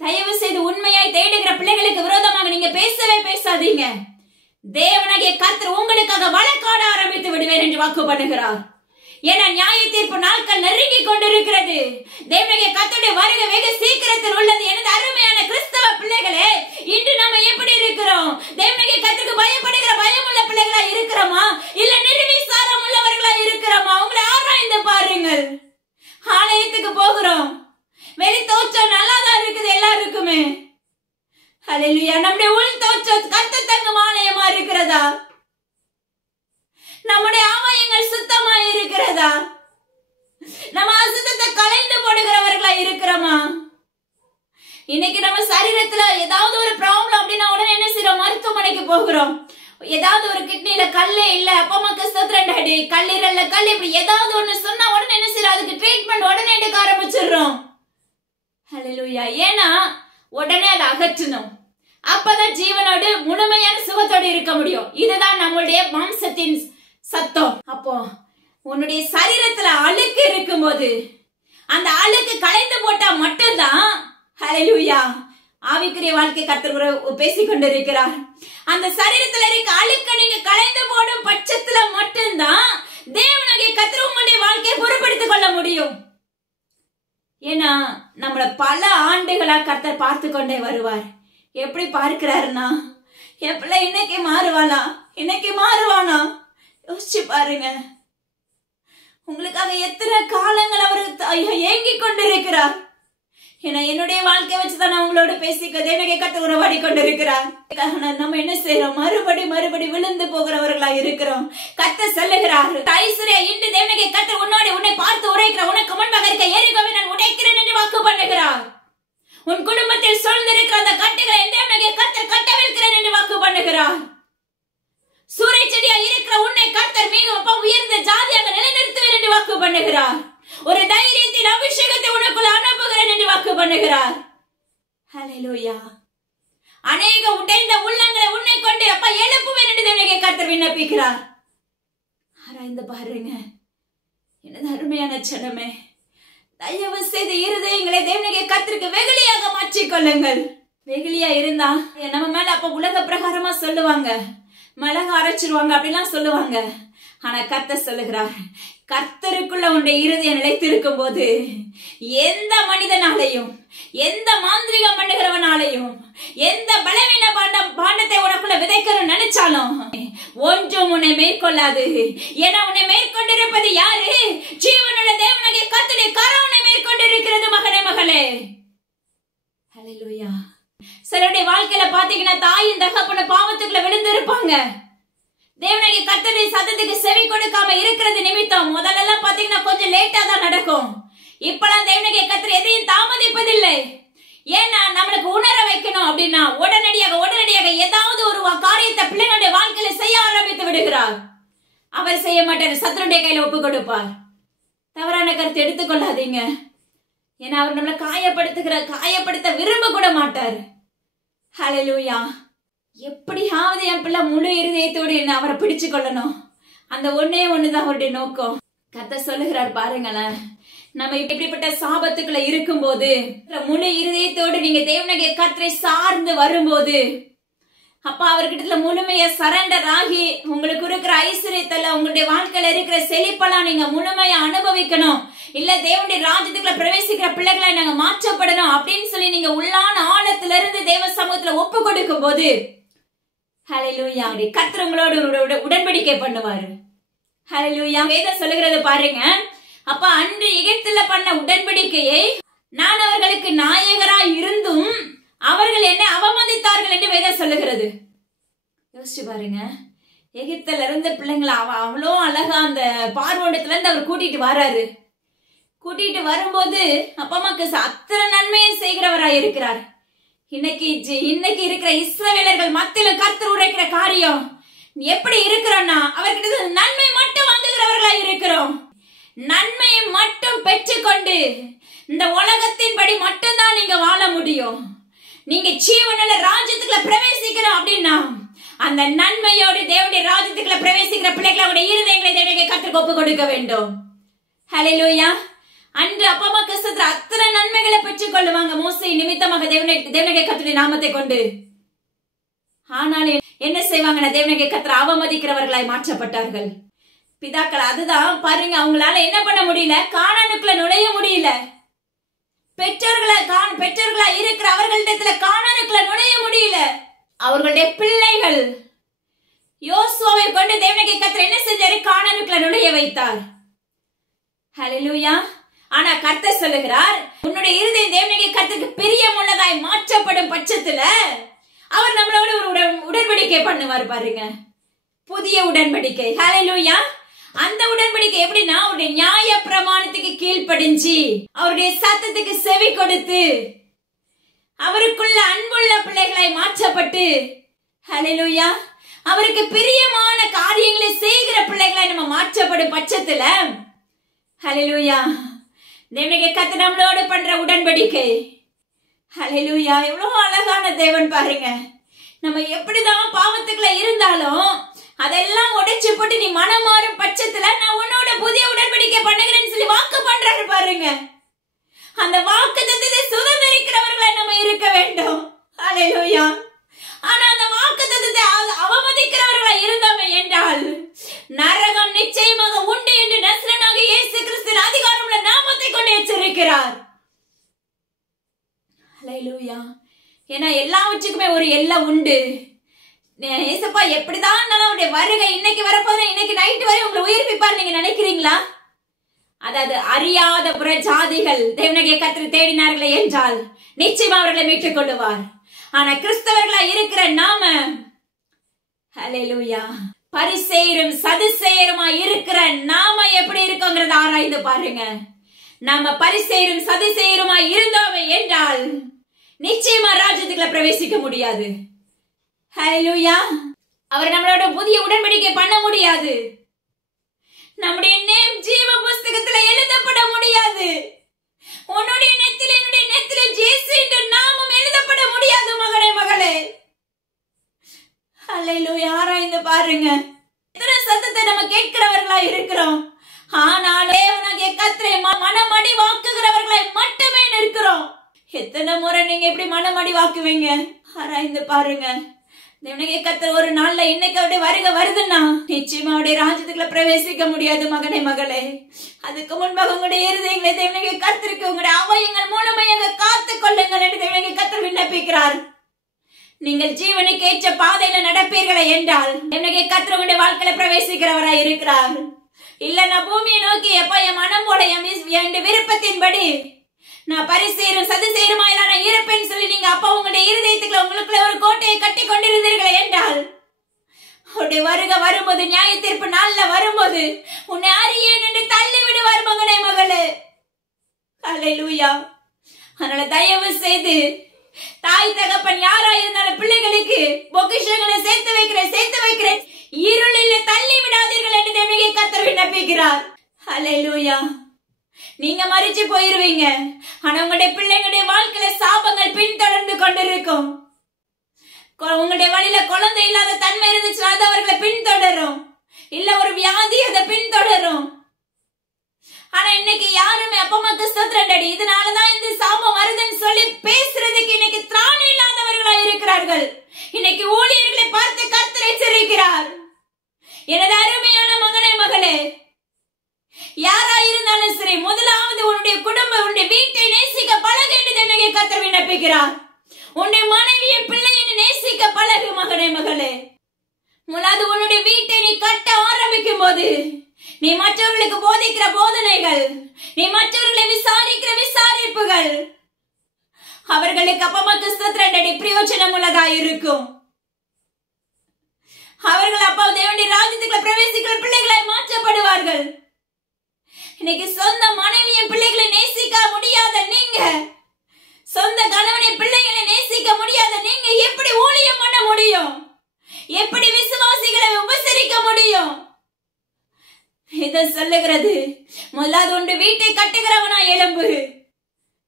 தயவு செய்து உண்மையாய் தேடுகிற பிள்ளைகளுக்கு விரோதமாக நீங்க பேசவே பேசாதீங்க. தேவனாகிய கர்த்தர் உங்களுக்காக வழக்காட ஆரம்பித்து விடுவேன் என்று வாக்கு பண்ணுகிறார். ஏன்னா நியாய தீர்ப்பு நாட்கள் நெருங்கி கொண்டிருக்கிறது. தேவனுடைய கர்த்தருடைய வருகை வெகு சீக்கிரத்தில் உள்ளது. எனது அருமையான கிறிஸ்தவ பிள்ளைகளே, இன்று நாம எப்படி இருக்கிறோம்? தேவனுடைய கர்த்தருக்கு பயப்படுகிற பயமுள்ள பிள்ளைகளா இருக்கிறோமா, இல்ல நிர்விசாரம் உள்ளவர்களா இருக்கிறோமா? உங்களை ஆராய்ந்து பாருங்கள். ஆலயத்துக்கு போகிறோம், வெளி தோற்றம் நல்லாதான் இருக்குது எல்லாருக்குமே. ஹல்லேலூயா. நம்முடைய உள் தோற்றம் கர்த்தர் தங்கும் ஆலயமா இருக்கிறதா? நம்முடைய ஆலயங்கள் சுத்தமா இருக்கிறதா? நம்ம அசுத்தத்தை களைந்து போடுகிறவர்களா இருக்கிறோமா? இன்னைக்கு நம்ம சரீரத்துல ஏதாவது ஒரு ப்ராப்ளம் அப்படின்னா உடனே என்ன செய்யறோம்? மருத்துவமனைக்கு போகிறோம். ஏதாவது ஒரு கிட்னில கல்லே இல்ல, அப்பமாக்கு சத்ரண்டாடி, கல்லீரல்ல கல், இப்படி ஏதாவது ஒண்ணு சொன்னா உடனே என்ன செய்யறோம்? அதுக்கு ட்ரீட்மெண்ட் உடனே எடுக்க ஆரம்பிச்சிடுறோம். ஹல்லேலூயா. ஏன்னா உடனே அதை அகற்றணும். அப்பதான் ஜீவனோடு முழுமையான சுகத்தோடு இருக்க முடியும். இதுதான் நம்மளுடைய மாம்சத்தின் சத்தம். அப்போ உன்னுடைய சரீரத்துல அழுக்கு இருக்கும் போது அந்த அழுக்கு களைந்து போட்டா மட்டும்தான் ஹல்லேலூயா ஆவிக்குரிய வாழ்க்கை கர்த்தர் பேசிக் கொண்டிருக்கிறார். அந்த சரீரத்துல இருக்க அழுக்க நீங்க களைந்து போடும் பட்சத்துல மட்டும்தான் தேவனாகிய கர்த்தர் உங்களுடைய வாழ்க்கையை பொறுப்படுத்திக் கொள்ள முடியும். ஏன்னா நம்மள பல ஆண்டுகளா கர்த்தர் பார்த்து கொண்டே வருவார். எப்படி பார்க்கிறாருன்னா, எப்பல இன்னைக்கு மாறுவானா, இன்னைக்கு மாறுவானா? யோசிச்சு பாருங்க. உங்களுக்காக எத்தனை காலங்கள் அவர் ஏங்கிக் கொண்டிருக்கிறார். ஏன்னா என்னுடைய வாழ்க்கை வச்சுதான் நான் உங்களோட பேசிக்க எனக்கு கத்த உறவாடி கொண்டிருக்கிறார். நம்ம என்ன செய்யறோம்? மறுபடி விழுந்து போகிறவர்களா இருக்கிறோம். கத்த சொல்லுகிறார், ஐஸ்வர்யா, இன்று தேவனுடைய கத்த உன்னை பார்த்து உரைக்கிற, உனக்கு முன்பாக இருக்க எரிகோவை நான் உடைக்கிறேன் என்று வாக்கு பண்ணுகிறார். உன் குடும்பத்தில் சூழ்ந்திருக்கிற அந்த கட்டுகளை தேவனுடைய கர்த்தர் கட்டவிழ்க்கிறேன் என்று வாக்கு பண்ணுகிறார். சூறை செடியா இருக்கிற உன்னை கர்த்தர் மிகவும் உயர்ந்த ஜாதியாக நிலைநிறுத்துவேன் என்று வாக்கு பண்ணுகிறார். ஒரு தைரியத்தின் அபிஷேகத்தை உனக்குள்ள அனுப்புகிறேன் என்று வாக்கு பண்ணுகிறார். ஹல்லேலூயா. அநேக உடைந்த உள்ளங்களை உன்னை கர்த்தர் விண்ணப்பிக்கிறார். ஆராய்ந்து பாருங்க. எனது அருமையான ஜனமே, தயவு செய்து இருதயங்களை தேவனுடைய கர்த்தருக்கு வெகுளியாக மாற்றிக்கொள்ளுங்கள். வெகுளியா இருந்தா நம்ம மேல அப்ப உலக பிரகாரமா சொல்லுவாங்க, மிளகு அரைச்சிருவாங்க, அப்படிலாம் சொல்லுவாங்க. ஆனா கர்த்தர் சொல்லுகிறார், கர்த்தருக்குள்ள உன்னுடைய இருதயம் நிலைத்திருக்கும் போது எந்த மனிதனாலையும், எந்த மாந்திரிகம் பண்ணுகிறவனாலையும், எந்த பலவீன பாண்டத்தை உனக்குள்ள விதைக்கணும் நினைச்சாலும் ஒன்றும் உன்னை மேற்கொள்ளாது. ஏன்னா உன்னை மேற்கொண்டிருப்பது யாரு? ஜீவனுள்ள தேவனாகிய கர்த்தருடைய கரம் உன்னை மேற்கொண்டிருக்கிறது மகனே, மகளே. ஹல்லேலூயா. சிலருடைய வாழ்க்கையில பாத்தீங்கன்னா தாயின் தகப்பன பாவத்துக்குள்ள விழுந்து இருப்பாங்க. தேவனாகிய கர்த்தருடைய சத்தத்துக்கு செவி கொடுக்காம இருக்கிறது நிமித்தம் முதல்ல எல்லாம் பாத்தீங்கன்னா கொஞ்சம் லேட்டா தான் நடக்கும். இப்பெல்லாம் தேவனாகிய கர்த்தர் எதையும் தாமதிப்பதில்லை. ஏன்னா நம்மளுக்கு உணர வைக்கணும் அப்படின்னா உடனடியாக ஏதாவது ஒரு காரியத்தை பிள்ளைகளுடைய வாழ்க்கையில செய்ய ஆரம்பித்து விடுகிறார். அவர் செய்ய மாட்டார், சத்துருடைய கையில ஒப்பு கொடுப்பார். தவறான கருத்து எடுத்துக்கொள்ளாதீங்க. ஏன்னா அவர் நம்மளை காயப்படுத்த விரும்ப கூட மாட்டார். ஹல்லேலூயா. எப்படியாவது என் பிள்ளை முழு இருதயத்தோடு என்ன அவரை பிடிச்சு கொள்ளணும், அந்த ஒன்னே ஒண்ணுதான் அவருடைய நோக்கம். கர்த்தர் சொல்லுகிறார் பாருங்களேன், நம்ம இப்படிப்பட்ட சாபத்துக்குள்ள இருக்கும் போது முழு இருதயத்தோடு நீங்க தேவனாகிய கர்த்தரை சார்ந்து வரும்போது, அப்ப அவர்கிட்ட முழுமையா சரண்டர் ஆகி உங்களுக்கு இருக்கிற ஐஸ்வர்யத்துல உங்களுடைய வாழ்க்கையில இருக்கிற செழிப்பெல்லாம் நீங்க முழுமையா அனுபவிக்கணும். இல்ல தேவனுடைய ராஜ்யத்துக்குள்ள பிரவேசிக்கிற பிள்ளைகளை நாங்க மாற்றப்படணும் அப்படின்னு சொல்லி நீங்க உள்ளான ஆழத்துல இருந்து தேவ சமூகத்துல ஒப்பு கொடுக்கும் போது, ஹல்லேலூயா, கர்த்தர் உங்களோட உடன்படிக்கை பண்ணுவாரு. ஹல்லேலூயா. வேதம் சொல்லுகிறது பாருங்க, அப்ப அன்று எகிப்துல பண்ண உடன்படிக்கையை நான் அவர்களுக்கு நாயகராய் இருந்தும் அவர்கள் என்ன அவமதித்தார்கள் என்று வேதம் சொல்லுகிறது. யோசிச்சு பாருங்க. எகிப்துல இருந்து பிள்ளைங்களை அவ்வளோ அழகா அந்த பார்வோண்டத்துல இருந்து அவர் கூட்டிட்டு வராரு. கூட்டிட்டு வரும்போது அப்பா அம்மாக்கு அத்தனை நன்மையை செய்கிறவராய் இருக்கிறார். இன்னைக்கு இருக்கிற இஸ்ரவேலர்கள் மத்தியில கர்த்தர் உரைக்கிற காரியம் எப்படி இருக்கிறோம்னா, அவர்கிட்ட நன்மை மட்டும் வாங்குகிறவர்களாய் இருக்கிறோம். நன்மையை மட்டும் பெற்றுக்கொண்டு இந்த உலகத்தின்படி மட்டும்தான் நீங்க வாழ முடியும். நீங்க ஜீவனுள்ள ராஜ்யத்துக்குள்ள பிரவேசிக்கணும் அப்படின்னா அந்த நன்மையோடு தேவனுடைய ராஜ்யத்துக்குள்ள பிரவேசிக்கிற பிள்ளைகளை இருதயங்களை தேவனுடைய கர்த்தருக்கு ஒப்பு கொடுக்க வேண்டும். ஹல்லேலூயா. அன்று அப்பா அம்மா கஷ்டத்துல அத்தனை நன்மைகளை பெற்றுக் கொள்ளுவாங்க மோசே நிமித்தமாக தேவனுடைய கர்த்தருடைய நாமத்தை கொண்டு. ஆனாலும் என்ன செய்வாங்கன்னா தேவனுடைய கர்த்தரை அவமதிக்கிறவர்களாய் மாற்றப்பட்டார்கள் பிதாக்கள். அதுதான் பாருங்க, அவங்களால என்ன பண்ண முடியல, கானானுக்குள்ள நுழைய முடியல. பெற்றோர்களா இருக்கிற அவர்களிடத்துல கானானுக்குள்ள நுழைய முடியல. அவர்களுடைய பிள்ளைகள் யோசுவாவை கொண்டு தேவனுடைய கர்த்தர் என்ன செஞ்சாரு, கானானுக்குள்ள நுழைய வைத்தார். ஹல்லேலூயா. ஆனா கர்த்தர் சொல்லுகிறார், உன்னுடைய இருதயம் தேவனுடைய கர்த்தருக்கு பிரியமுள்ளதாய் மாற்றப்படும் பட்சத்துல அவர் நம்மளோட ஒரு உடன்படிக்கை பண்ணுவார் பாருங்க, புதிய உடன்படிக்கை. ஹல்லேலூயா. அந்த உடன்படிக்கை எப்படின்னா, அவருடைய நியாய பிரமாணத்துக்கு கீழ்ப்படிஞ்சு அவருடைய சத்தத்துக்கு செவி கொடுத்து அவருக்குள்ள அன்புள்ள பிள்ளைகளாய் மாற்றப்பட்டு, ஹல்லேலூயா, அவருக்கு பிரியமான காரியங்களை செய்கிற பிள்ளைகளாய் நம்ம மாற்றப்படும் பட்சத்துல, ஹல்லேலூயா, தேவனுடைய கர்த்தர் நம்மளோடு பண்ற உடன்படிக்கை. ஹல்லேலூயா. எவ்வளவு அழகான தேவன் பாருங்க. நம்ம எப்படிதான் பாவத்துக்குள்ள இருந்தாலும் அதெல்லாம் உடைச்சு போட்டு நீ மனம் மாறும் பட்சத்துல நான் உன்னோட புதிய உடன்படிக்கை பண்ணுகிறேன்னு சொல்லி வாக்கு பண்றாரு பாருங்க. அந்த வாக்கு தத்தத்தை சுதந்திரிக்கிறவர்களாய் நம்ம இருக்க வேண்டும். ஹல்லேலூயா. ஆனா அந்த வாக்கு தத்தத்தை அவமதிக்கிறவர்களாய் இருந்தோமே என்றால் நரகம் நிச்சயமாக உண்டு என்று நசரேயனாகிய இயேசு கிறிஸ்துவின் அதிகாரமுள்ள நாமத்தை கொண்டு எச்சரிக்கிறார். ஹல்லேலூயா. ஏன்னா எல்லாவற்றுக்குமே ஒரு எல்லை உண்டு. ஏசப்பா எப்படிதான் அவருடைய வருகை இன்னைக்கு வரப்போது, இன்னைக்கு நைட்டு வரை உங்களை உயிர்ப்பிப்பார் நீங்க நினைக்கிறீங்களா? அதாவது அறியாத புற ஜாதிகள் தேவனுடைய கர்த்தரை தேடினார்களே என்றால் நிச்சயமா அவர்களை மீட்டுக் கொள்ளுவார். ஆனா கிறிஸ்தவர்களா இருக்கிற நாம, ஹல்லேலூயா, பரிசேயரும் சதுசேயருமா இருக்கிற நாம எப்படி இருக்கோங்கிறத ஆராய்ந்து பாருங்க. நாம பரிசேயரும் சதுசேயருமா இருந்தோமே என்றால் நிச்சயமா ராஜ்யத்துக்குள்ள பிரவேசிக்க முடியாது. ஹல்லேலூயா. அவர் நம்மளோட புதிய உடன்படிக்கை பண்ண முடியாது. நம்முடைய நேம் ஜீவ புஸ்தகத்துல எழுதப்பட முடியாது. உன்னுடைய நெத்தில என்னுடைய நெத்தில இயேசு என்ற நாமம் எழுதப்பட முடியாது மகனே, மகளே. அல்லேலூயா. ஆராய்ந்து பாருங்க. எத்தனை சத்தத்தை நம்ம கேட்கிறவர்களா இருக்கிறோம். ஆனாலே கர்த்தரை மனமடி வாக்குகிறவர்களை மட்டுமே நிற்கிறோம். எத்தனை முறை நீங்க எப்படி மனமடி வாக்குவீங்க? ஆராய்ந்து பாருங்க. தேவனுடைய கர்த்தர் ஒரு நாள்ல இன்னைக்கு அவருடைய வருகை வருதுன்னா நிச்சயமா அவருடைய ராஜ்யத்துக்குள்ள பிரவேசிக்க முடியாது மகனே மகளே. அதுக்கு முன்பாக உங்களுடைய இருதயங்களை தேவனுடைய கர்த்தருக்கு உங்களுடைய அவயங்கள் மூலமாக காத்து கொள்ளுங்கள் என்று தேவனுடைய கர்த்தர் விண்ணப்பிக்கிறார். நீங்கள் ஜீவனுக்கு ஏற்ற பாதையில நடப்பீர்களே என்றால் தேவனுடைய கர்த்தர் உங்களுடைய வாழ்க்கையில பிரவேசிக்கிறவராய் இருக்கிறார். இல்ல நான் பூமியை நோக்கி எப்ப என் மனம் போல என் விருப்பத்தின்படி நான் பரிசேரும் சதுசேருமாயில நான் இருப்பேன்னு சொல்லி நீங்க அப்பா உங்களுடைய இருதயத்துக்குள்ள உங்களுக்குள்ள ஒரு கோட்டையை கட்டி கொண்டிருந்தீர்களே என்றால் அவருடைய வருகை வரும்போது நியாய தீர்ப்பு நாள்ல வரும்போது உன்னை அறியேன் என்று தள்ளி விடுவார் மகனே மகளே. அல்லேலூயா. அதனால தயவு செய்து தாய் தகப்பன் யாரா இருந்தாலும் பிள்ளைகளுக்கு பொக்கிஷங்களை சேர்த்து வைக்கிறேன் இருளில் தள்ளி விடாதீர்கள் என்று தேவனுடைய கர்த்தர் விண்ணப்பிக்கிறார். அல்லேலூயா. நீங்க மரிச்சு போயிருவீங்க. ஆனா உங்களுடைய பிள்ளைங்களுடைய வாழ்க்கையில சாபங்கள் பின்தொடர்ந்து கொண்டிருக்கும். உங்களுடைய வழியில குழந்தை இல்லாத தன்மை இருந்துச்சுன்னா அது அவர்களை பின்தொடரும். இல்ல ஒரு வியாதி அதை பின்தொடரும். ஆனா இன்னைக்கு யாருமே அப்பமாக்கு ஸ்தோத்திரம் இதனாலதான் இந்த சாபம் வருதுன்னு சொல்லி பேசுறதுக்கு இன்னைக்கு திராணி இல்லாதவர்களா இருக்கிறார்கள். இன்னைக்கு ஊழியர்களை பார்த்து கர்த்தர் எச்சரிக்கிறார். எனது அருமையான மகனே மகளே, யாரா இருந்தாலும் சரி முதலாவது உன்னுடைய குடும்பம் உன்னுடைய வீட்டை நேசிக்க பழகு என்று தேவனுடைய கர்த்தர் விண்ணப்பிக்கிறார். உன்னுடைய மனைவியை பிள்ளையை நேசிக்க பழகு மகனே மகளே. முதலாவது உன்னுடைய வீட்டை நீ கட்ட ஆரம்பிக்கும் போது நீ மற்றவர்களுக்கு போதிக்கிற போதனைகள், நீ மற்றவர்களை விசாரிக்கிற விசாரிப்புகள் அவர்களுக்கு அப்பமாக்கு ஸ்தோத்திரம் பிரயோஜனம் உள்ளதா இருக்கும். அவர்கள் அப்பா தேவனுடைய ராஜ்யத்துக்குள்ள பிரவேசிக்கிற பிள்ளைகளாய் மாற்றப்படுவார்கள். இன்னைக்கு சொந்த மனைவியை பிள்ளைகளை நேசிக்க முடியாத நீங்க, சொந்த கணவனை பிள்ளைகளை நேசிக்க முடியாத நீங்க எப்படி ஊழியம் பண்ண முடியும்? எப்படி விசுவாசிகளை உபசரிக்க முடியும்? இதை சொல்லுகிறது முதலாவது ஒன்று வீட்டை கட்டுகிறவனா எலும்பு.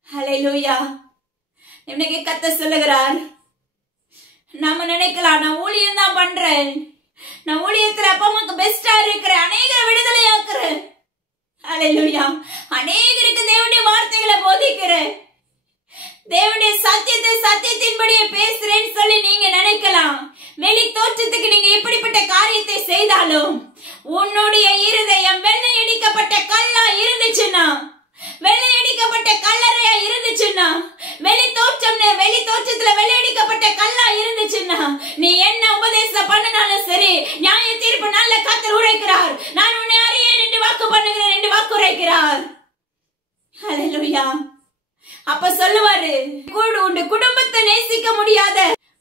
அல்லேலூயா. இன்னைக்கு கர்த்தர் சொல்லுகிறார். நாம நினைக்கலாம் நான் ஊழியம் தான் பண்றேன், நான் ஊழியத்துல அப்பா அம்மாக்கு பெஸ்டா இருக்கிறேன், அநேகரை விடுதலை ஆக்குறேன். அல்லேலூயா. அநேகருக்கு தேவனுடைய வார்த்தைகளை போதிக்கிறேன், தேவனுடைய சத்தியத்தின்படியே பேசுறேன்னு சொல்லி நீங்க நினைக்கலாம். வெளி தோற்றத்துக்கு நீங்க எப்படிப்பட்ட காரியத்தை செய்தாலும் உன்னுடைய இருதயம் வெள்ளையடிக்கப்பட்ட கல்லா இருந்துச்சுன்னா, வெள்ளையடிக்கப்பட்ட கல்லறையா இருந்துச்சுன்னா, வெளி தோற்றத்துல வெள்ளையடிக்கப்பட்ட கல்லா இருந்துச்சுன்னா, நீ என்ன உபதேசம் பண்ணனாலும் சரி நியாய தீர்ப்பு நல்ல கர்த்தர் உரைக்கிறார். நான் உன்னை அறியேன் என்று வாக்கு பண்ணுகிறேன் என்று வாக்கு உரைக்கிறார். அல்லேலூயா. அப்ப சொல்லுவாரு, உன் குடும்பத்தை நேசிக்க முடியாத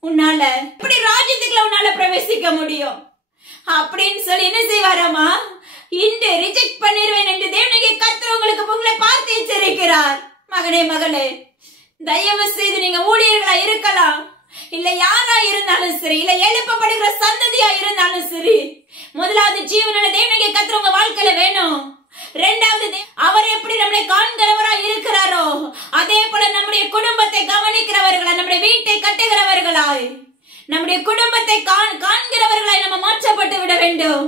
உன்னால இப்படி ராஜ்யத்துக்குள்ள உன்னால பிரவேசிக்க முடியும் அப்படின்னு சொல்லி என்ன செய்வாராமா? இன்று ரிஜெக்ட் பண்ணிடுவேன் என்று தேவனுடைய கர்த்தர் உங்களுக்கு உங்களை பார்த்து எச்சரிக்கிறார். மகனே மகளே, தயவு செய்து நீங்க ஊழியர்களா இருக்கலாம், இல்ல யாரா இருந்தாலும் சரி, இல்ல எழுப்பப்படுகிற சந்ததியா இருந்தாலும் சரி, முதலாவது ஜீவனான தேவனுடைய கர்த்தர் உங்க வாழ்க்கையில வேணும். இரண்டாவது அவர் எப்படி நம்மளை காண்கிறவரா இருக்கிறாரோ அதே போல நம்முடைய குடும்பத்தை கவனிக்கிறவர்களா, நம்முடைய வீட்டை கட்டுகிறவர்களாய், நம்முடைய குடும்பத்தை காண்கிறவர்களாய் நம்ம மாற்றப்பட்டு விட வேண்டும்.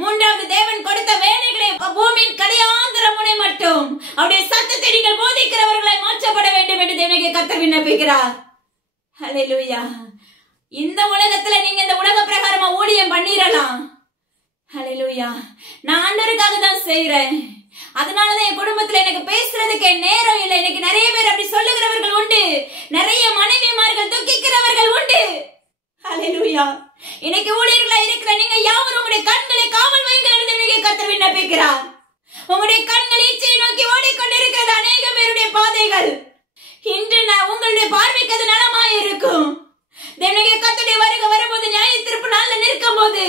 மூன்றாவது தேவன் கொடுத்த வேலைகளை பூமியின் கடையாந்திர முனை மட்டும் அவருடைய சத்தத்தை நீங்கள் போதிக்கிறவர்களாய் மாற்றப்பட வேண்டும் என்று தேவனுடைய கர்த்தர் விண்ணப்பிக்கிறார். அல்லேலூயா. இந்த உலகத்துல நீங்க இந்த உலக பிரகாரமா ஊழியம் பண்ணிரலாம். அல்லேலூயா. நான் ஆண்டவருக்காக தான் செய்யறேன், அதனாலதான் என் குடும்பத்துல எனக்கு பேசுறதுக்கு நேரம் இல்லை. இன்னைக்கு நிறைய பேர் அப்படி சொல்லுகிறவர்கள் உண்டு, நிறைய மனைவிமார்கள் துக்கிக்கிறவர்கள் உண்டு. அல்லேலூயா. இன்னைக்கு ஊழியர்களா இருக்கிற நீங்க யாவரும் உங்களுடைய கண்களை காவல் வைங்கள் என்று கர்த்தர் விண்ணப்பிக்கிறார். உங்களுடைய கண்கள் இச்சையை நோக்கி ஓடிக்கொண்டிருக்கிறது அநேக பேருடைய பாதைகள். இன்று உங்களுடைய பார்வைக்கு அது நலமாய் இருக்கும். தேவனுடைய கர்த்தருடைய வருகை வரும்போது நியாய தீர்ப்பு நாள்ல நிற்கும் போது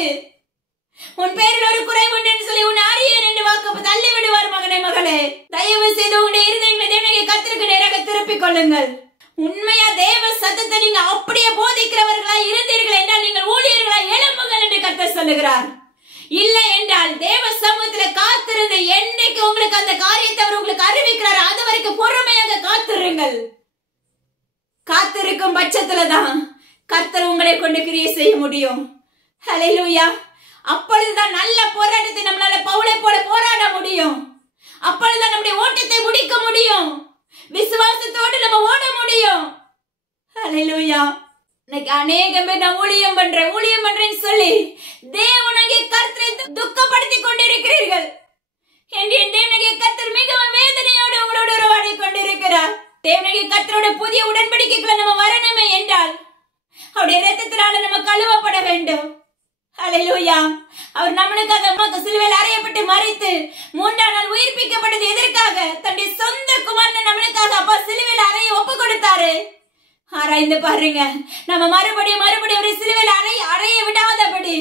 உன் பேரில் ஒரு குறை உண்டு என்று சொல்லி உன் அறியேன் என்று வாக்கு தள்ளி விடுவார். மகனே மகளே, தயவு செய்து உங்களுடைய இருதயங்களை தேவனுடைய கர்த்தருக்கு நேராக திருப்பிக் கொள்ளுங்கள். உண்மையா தேவ சத்தத்தை நீங்க அப்படியே போதிக்கிறவர்களா இருந்தீர்கள் என்றால் நீங்கள் ஊழியர்களா எழும்புங்கள் என்று கர்த்தர் சொல்லுகிறார். இல்லை என்றால் தேவ சமூகத்தில் காத்திருந்து என்னைக்கு உங்களுக்கு அந்த காரியத்தை அவர் உங்களுக்கு அறிவிக்கிறார் அது வரைக்கும் பொறுமையாக காத்திருங்கள். காத்திருக்கும் பட்சத்துலதான் கர்த்தர் உங்களை கொண்டு கிரியை செய்ய முடியும். ஹல்லேலூயா. அப்பொழுதுதான் நல்ல போராட்டத்தை நம்மளால பவுலை போல போராட முடியும். அப்பொழுதுதான் நம்முடைய ஓட்டத்தை முடிக்க முடியும். விசுவாசத்தோடு நம்ம ஓட முடியும். ஹல்லேலூயா. இன்னைக்கு அநேகம் பேர் நான் ஊழியம் பண்றேன்னு சொல்லி தேவனாகிய கர்த்தரை துக்கப்படுத்தி கொண்டிருக்கிறீர்கள். தேவனாகிய கர்த்தர் மிகவும் வேதனையோடு உங்களோடு உறவாடி கொண்டிருக்கிறார். தேவனாகிய கர்த்தரோட புதிய உடன்படிக்கைக்குள்ள நம்ம வரணுமே என்றால் அவருடைய இரத்தத்தினால நம்ம கழுவப்பட வேண்டும். ஹல்லேலூயா. அவர் நம்மளுக்காக சிலுவையில் அறையப்பட்டு மரித்து 3ஆம் நாள் உயிர்ப்பிக்கப்பட்டது எதற்காக? தன்னுடைய சொந்த குமாரனை நம்மளுக்காக அப்பா சிலுவையில் அறைய ஒப்பு கொடுத்தாரு. ஆராய்ந்து பாருங்க. நம்ம மறுபடியும் ஒரு சிலுவையில் அறைய விடாதபடி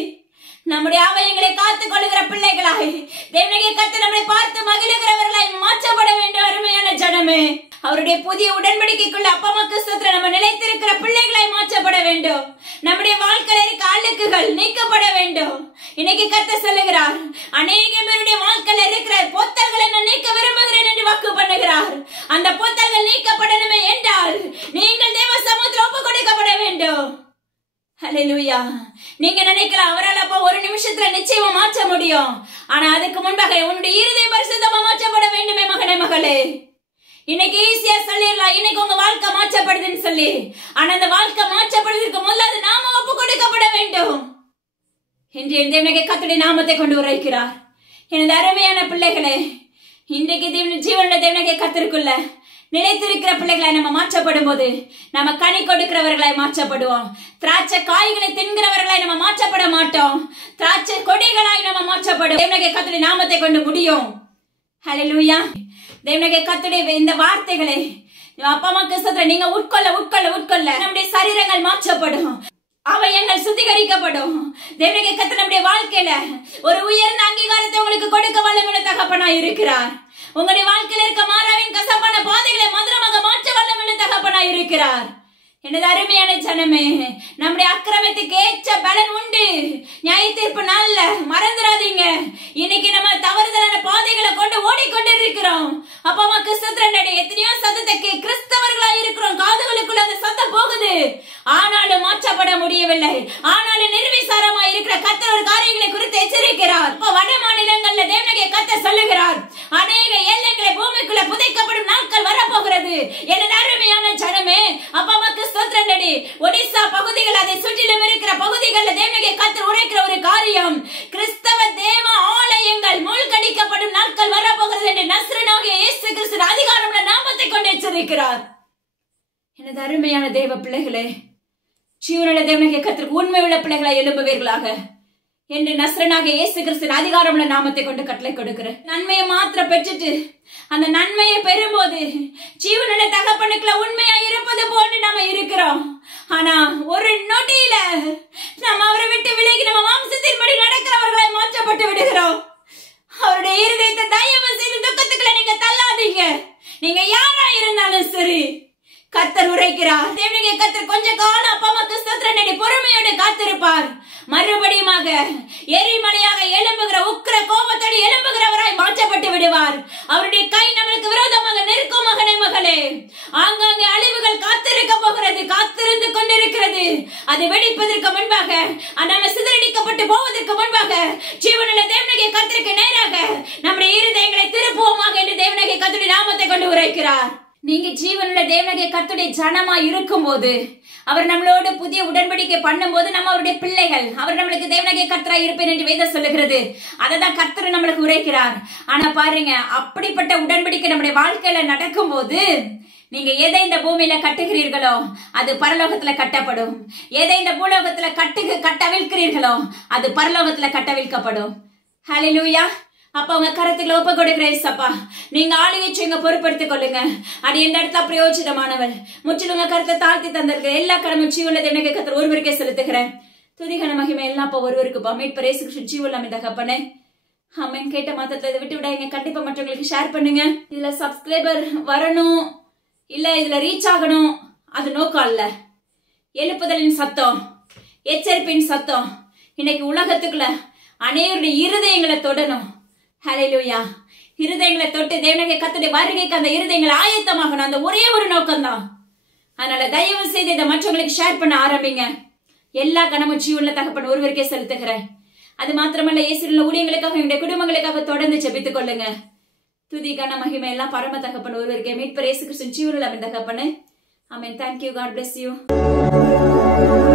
நம்முடைய அவயங்களை காத்துக் கொள்ளுகிற பிள்ளைகளாய் தேவனாகிய கர்த்தர் நம்மளை பார்த்து மகிழுகிறவர்களாய் மாற்றப்பட வேண்டும். அருமையான ஜனமே, அவருடைய புதிய உடன்படிக்கைக்குள்ள அப்பா ஸ்தோத்திரம் நம்ம நிலைத்திருக்கிற பிள்ளைகளாய் மாற்றப்பட வேண்டும். நம்முடைய வாழ்க்கையில் இருக்க அழுக்குகள் நீக்கப்பட வேண்டும். இன்னைக்கு கர்த்தர் சொல்லுகிறார், அநேக பேருடைய வாழ்க்கையில் இருக்கிற பொத்தல்களை நான் நீக்க விரும்புகிறேன் என்று வாக்கு பண்ணுகிறார். அந்த பொத்தல்கள் நீக்கப்படணுமே என்றால் நீங்கள் தேவ சமூகத்தில் ஒப்பு கொடுக்கப்பட வேண்டும். ஹல்லேலூயா. நீங்க நினைக்கலாம் அவரால் அப்ப ஒரு நிமிஷத்துல நிச்சயமா மாற்ற முடியும். ஆனா அதுக்கு முன்பாக உன்னுடைய இருதயம் பரிசுத்தமா மாற்றப்பட வேண்டுமே மகனே மகளே. இன்னைக்கு ஈஸியா சொல்லிடலாம், இன்னைக்கு உங்க வாழ்க்கை மாற்றப்படுதுன்னு சொல்லி. ஆனா அந்த வாழ்க்கை மாற்றப்படுவதற்கு முதல்ல நாம ஒப்பு கொடுக்கப்பட வேண்டும். இன்று தேவனாகிய கர்த்தருடைய நாமத்தை கொண்டு உரைக்கிறார். எனது அருமையான பிள்ளைகளே, இன்றைக்கு ஜீவனுள்ள தேவனாகிய கர்த்தருக்குள்ள நிலைத்திருக்கிற பிள்ளைகளாய் நம்ம மாற்றப்படும் போது நம்ம கனி கொடுக்கிறவர்களாய் மாற்றப்படுவோம். திராட்சை காய்களை தின்கிறவர்களாய் நம்ம மாற்றப்பட மாட்டோம். திராட்சை கொடிகளாய் நம்ம மாற்றப்படும். தேவனாகிய கர்த்தருடைய நாமத்தை கொண்டு முடியும். ஹல்லேலூயா. தேவனாகிய கர்த்தருடைய இந்த வார்த்தைகளை அப்பா அம்மா நீங்க உட்கொள்ள நம்முடைய சரீரங்கள் மாற்றப்படும். அவயங்கள் சுத்திகரிக்கப்படும். தேவனாகிய கர்த்தர் நம்முடைய வாழ்க்கையில ஒரு உயர்ந்த அங்கீகாரத்தை உங்களுக்கு கொடுக்க வல்லமையுள்ள தகப்பனாய் இருக்கிறார். உங்களுடைய வாழ்க்கையில இருக்க மாறாவின் கசப்பான பாதைகளை மதுரமாக மாற்ற வல்லமையுள்ள தகப்பனாய் இருக்கிறார். எனது அருமையான ஜனமே, நம்முடைய அக்கிரமத்துக்கு ஏற்ற பலன் உண்டு. நியாய தீர்ப்பு நாள்ல மறந்துடாதீங்க. இன்னைக்கு நம்ம தவறுதலான பாதைகளை கொண்டு ஓடிக்கொண்டிருக்கிறோம். அப்பா அம்மா கிறிஸ்தவர்கள் எத்தனையோ சத்தத்தை கிறிஸ்தவர்களாக இருக்கிறோம். காதுகளுக்குள்ள அந்த சத்தம் போகுது. ஆனாலும் மாற்றப்பட முடியவில்லை. ஆனாலும் நிர்விசாரமாக இருக்கிற கர்த்தர் ஒரு காரியங்களை குறித்து எச்சரிக்கிறார். வட மாநிலங்கள்ல தேவனாகிய கர்த்தர் சொல்லுகிறார், அநேக எல்லைகளை பூமிக்குள்ள புதைக்கப்படும் நாட்கள் வரப்போகிறது. எனது அருமையான ஜனமே, அப்பா அம்மா ஸ்தோத்திரண்டடி ஒடிசா பகுதிகள் அதை சுற்றிலும் இருக்கிற பகுதிகளில் தேவனாகிய கர்த்தர் உரைக்கிற ஒரு காரியம், கிறிஸ்தவ தேவ ஆலயங்கள் மூழ்கடிக்கப்படும் நாட்கள் வரப்போகிறது என்று நஸ்ரனாகிய இயேசு கிறிஸ்து அதிகாரமுள்ள நாமத்தை கொண்டு எச்சரிக்கிறார். எனது அருமையான தேவ பிள்ளைகளே, ஜீவனுள்ள தேவனாகிய கர்த்தருக்கு உண்மை உள்ள பிள்ளைகளாய் எழும்புவீர்களாக என்று நஸ்ரனாகிய இயேசு கிறிஸ்துவின் அதிகாரமுள்ள நாமத்தை கொண்டு கட்டளை கொடுக்கிறேன். நன்மையை மாத்திர பெற்றுட்டு அந்த நன்மையை பெறும்போது ஜீவனுள்ள தகப்பனுக்குள்ள உண்மையா இருப்பது போன்று நாம இருக்கிறோம். ஆனா ஒரு நொடியில நம்ம அவரை விட்டு விலகி நம்ம மாம்சத்தின்படி நடக்கிறவர்களாய் மாற்றப்பட்டு விடுகிறோம். அவருடைய இருதயத்தை தயவு செய்து துக்கத்துக்குள்ள நீங்க தள்ளாதீங்க. நீங்க யாரா இருந்தாலும் சரி, கர்த்தர் உரைக்கிறார். தேவனாகிய கர்த்தர் கொஞ்ச காலம் அப்பா அம்மாக்கு ஸ்தோத்திரம் பொறுமையோடு காத்திருப்பார். மறுபடியுமாக எரிமலையாக எழும்புகிற உக்கிர கோபத்தோடு எழும்புகிறவராய் மாற்றப்பட்டு விடுவார். அவருடைய கை நம்மளுக்கு விரோதமாக நிற்கும். மகனே மகளே, ஆங்காங்கே அழிவுகள் காத்திருக்க போகிறது, காத்திருந்து கொண்டிருக்கிறது. அது வெடிப்பதற்கு முன்பாக, நம்ம சிதறடிக்கப்பட்டு போவதற்கு முன்பாக ஜீவனுள்ள தேவனாகிய கர்த்தருக்கு நேராக நம்முடைய இருதயங்களை திருப்புவோமாக என்று தேவனாகிய கர்த்தருடைய நாமத்தை கொண்டு உரைக்கிறார். நீங்க ஜீவனுள்ள தேவனாகிய கர்த்தருடைய ஜனமா இருக்கும் போது, அவர் நம்மளோட புதிய உடன்படிக்கை பண்ணும் போது நம்ம அவருடைய பிள்ளைகள். அவர் நம்மளுக்கு தேவனாகிய கர்த்தராய் இருப்பேன் என்று வேதம் சொல்லுகிறது. அததான் கர்த்தர் நம்மளுக்கு உரைக்கிறார். ஆனா பாருங்க, அப்படிப்பட்ட உடன்படிக்கை நம்முடைய வாழ்க்கையில நடக்கும் போது நீங்க எதை இந்த பூமியில கட்டுகிறீர்களோ அது பரலோகத்துல கட்டப்படும். எதை இந்த பூலோகத்துல கட்டவிழ்க்கிறீர்களோ அது பரலோகத்துல கட்டவிழ்க்கப்படும். ஹல்லேலூயா. அப்ப உங்க கருத்துக்களை ஒப்பு கொடுக்கிறேன் சப்பா. நீங்க ஆளுகை செய்யுங்க, பொறுப்படுத்திக் கொள்ளுங்க. அது எந்த இடத்துல பிரயோஜனமானவர். முற்றிலும் உங்க கருத்தை தாழ்த்தி தந்திருக்கிற எல்லா கடமை ஜீவனுள்ள தேவனாகிய கர்த்தர் ஒருவருக்கே செலுத்துகிறேன். துதிகன மகிமை எல்லாம் இப்ப ஒருவருக்கு மீட்பர் இயேசு கிறிஸ்து ஜீவனுள்ள தகப்பனே. ஆமென். கேட்ட மாத்திரத்தை இதை விட்டு விடாதீங்க. கண்டிப்பா மற்றவங்களுக்கு ஷேர் பண்ணுங்க. இதுல சப்ஸ்கிரைபர் வரணும், இல்ல இதுல ரீச் ஆகணும், அது நோக்கம் அல்ல. எழுப்புதலின் சத்தம், எச்சரிப்பின் சத்தம் இன்னைக்கு உலகத்துக்குள்ள அனைவருடைய இருதயங்களை தொடணும். ஹல்லேலூயா. இருதயங்களை தொட்டு தேவனாகிய கர்த்தருடைய வருகைக்கு அந்த இருதயங்களை ஆயத்தமாகணும். அந்த ஒரே ஒரு நோக்கம் தான். அதனால தயவு செய்து இதை மற்றவங்களுக்கு ஷேர் பண்ண ஆரம்பிங்க. எல்லா கனமும் ஜீவனுள்ள தகப்பன் ஒருவருக்கே செலுத்துகிறேன். அது மாத்திரமல்ல, இயேசுவின் ஊழியங்களுக்காக என்னுடைய குடும்பங்களுக்காக தொடர்ந்து ஜெபித்துக் கொள்ளுங்க. துதி கன மகிமை எல்லாம் பரம தகப்பன் ஒருவருக்கே. மீட்பர் இயேசு கிறிஸ்துவின் ஜீவனுள்ள தகப்பனே. ஆமென். Thank you. God bless you.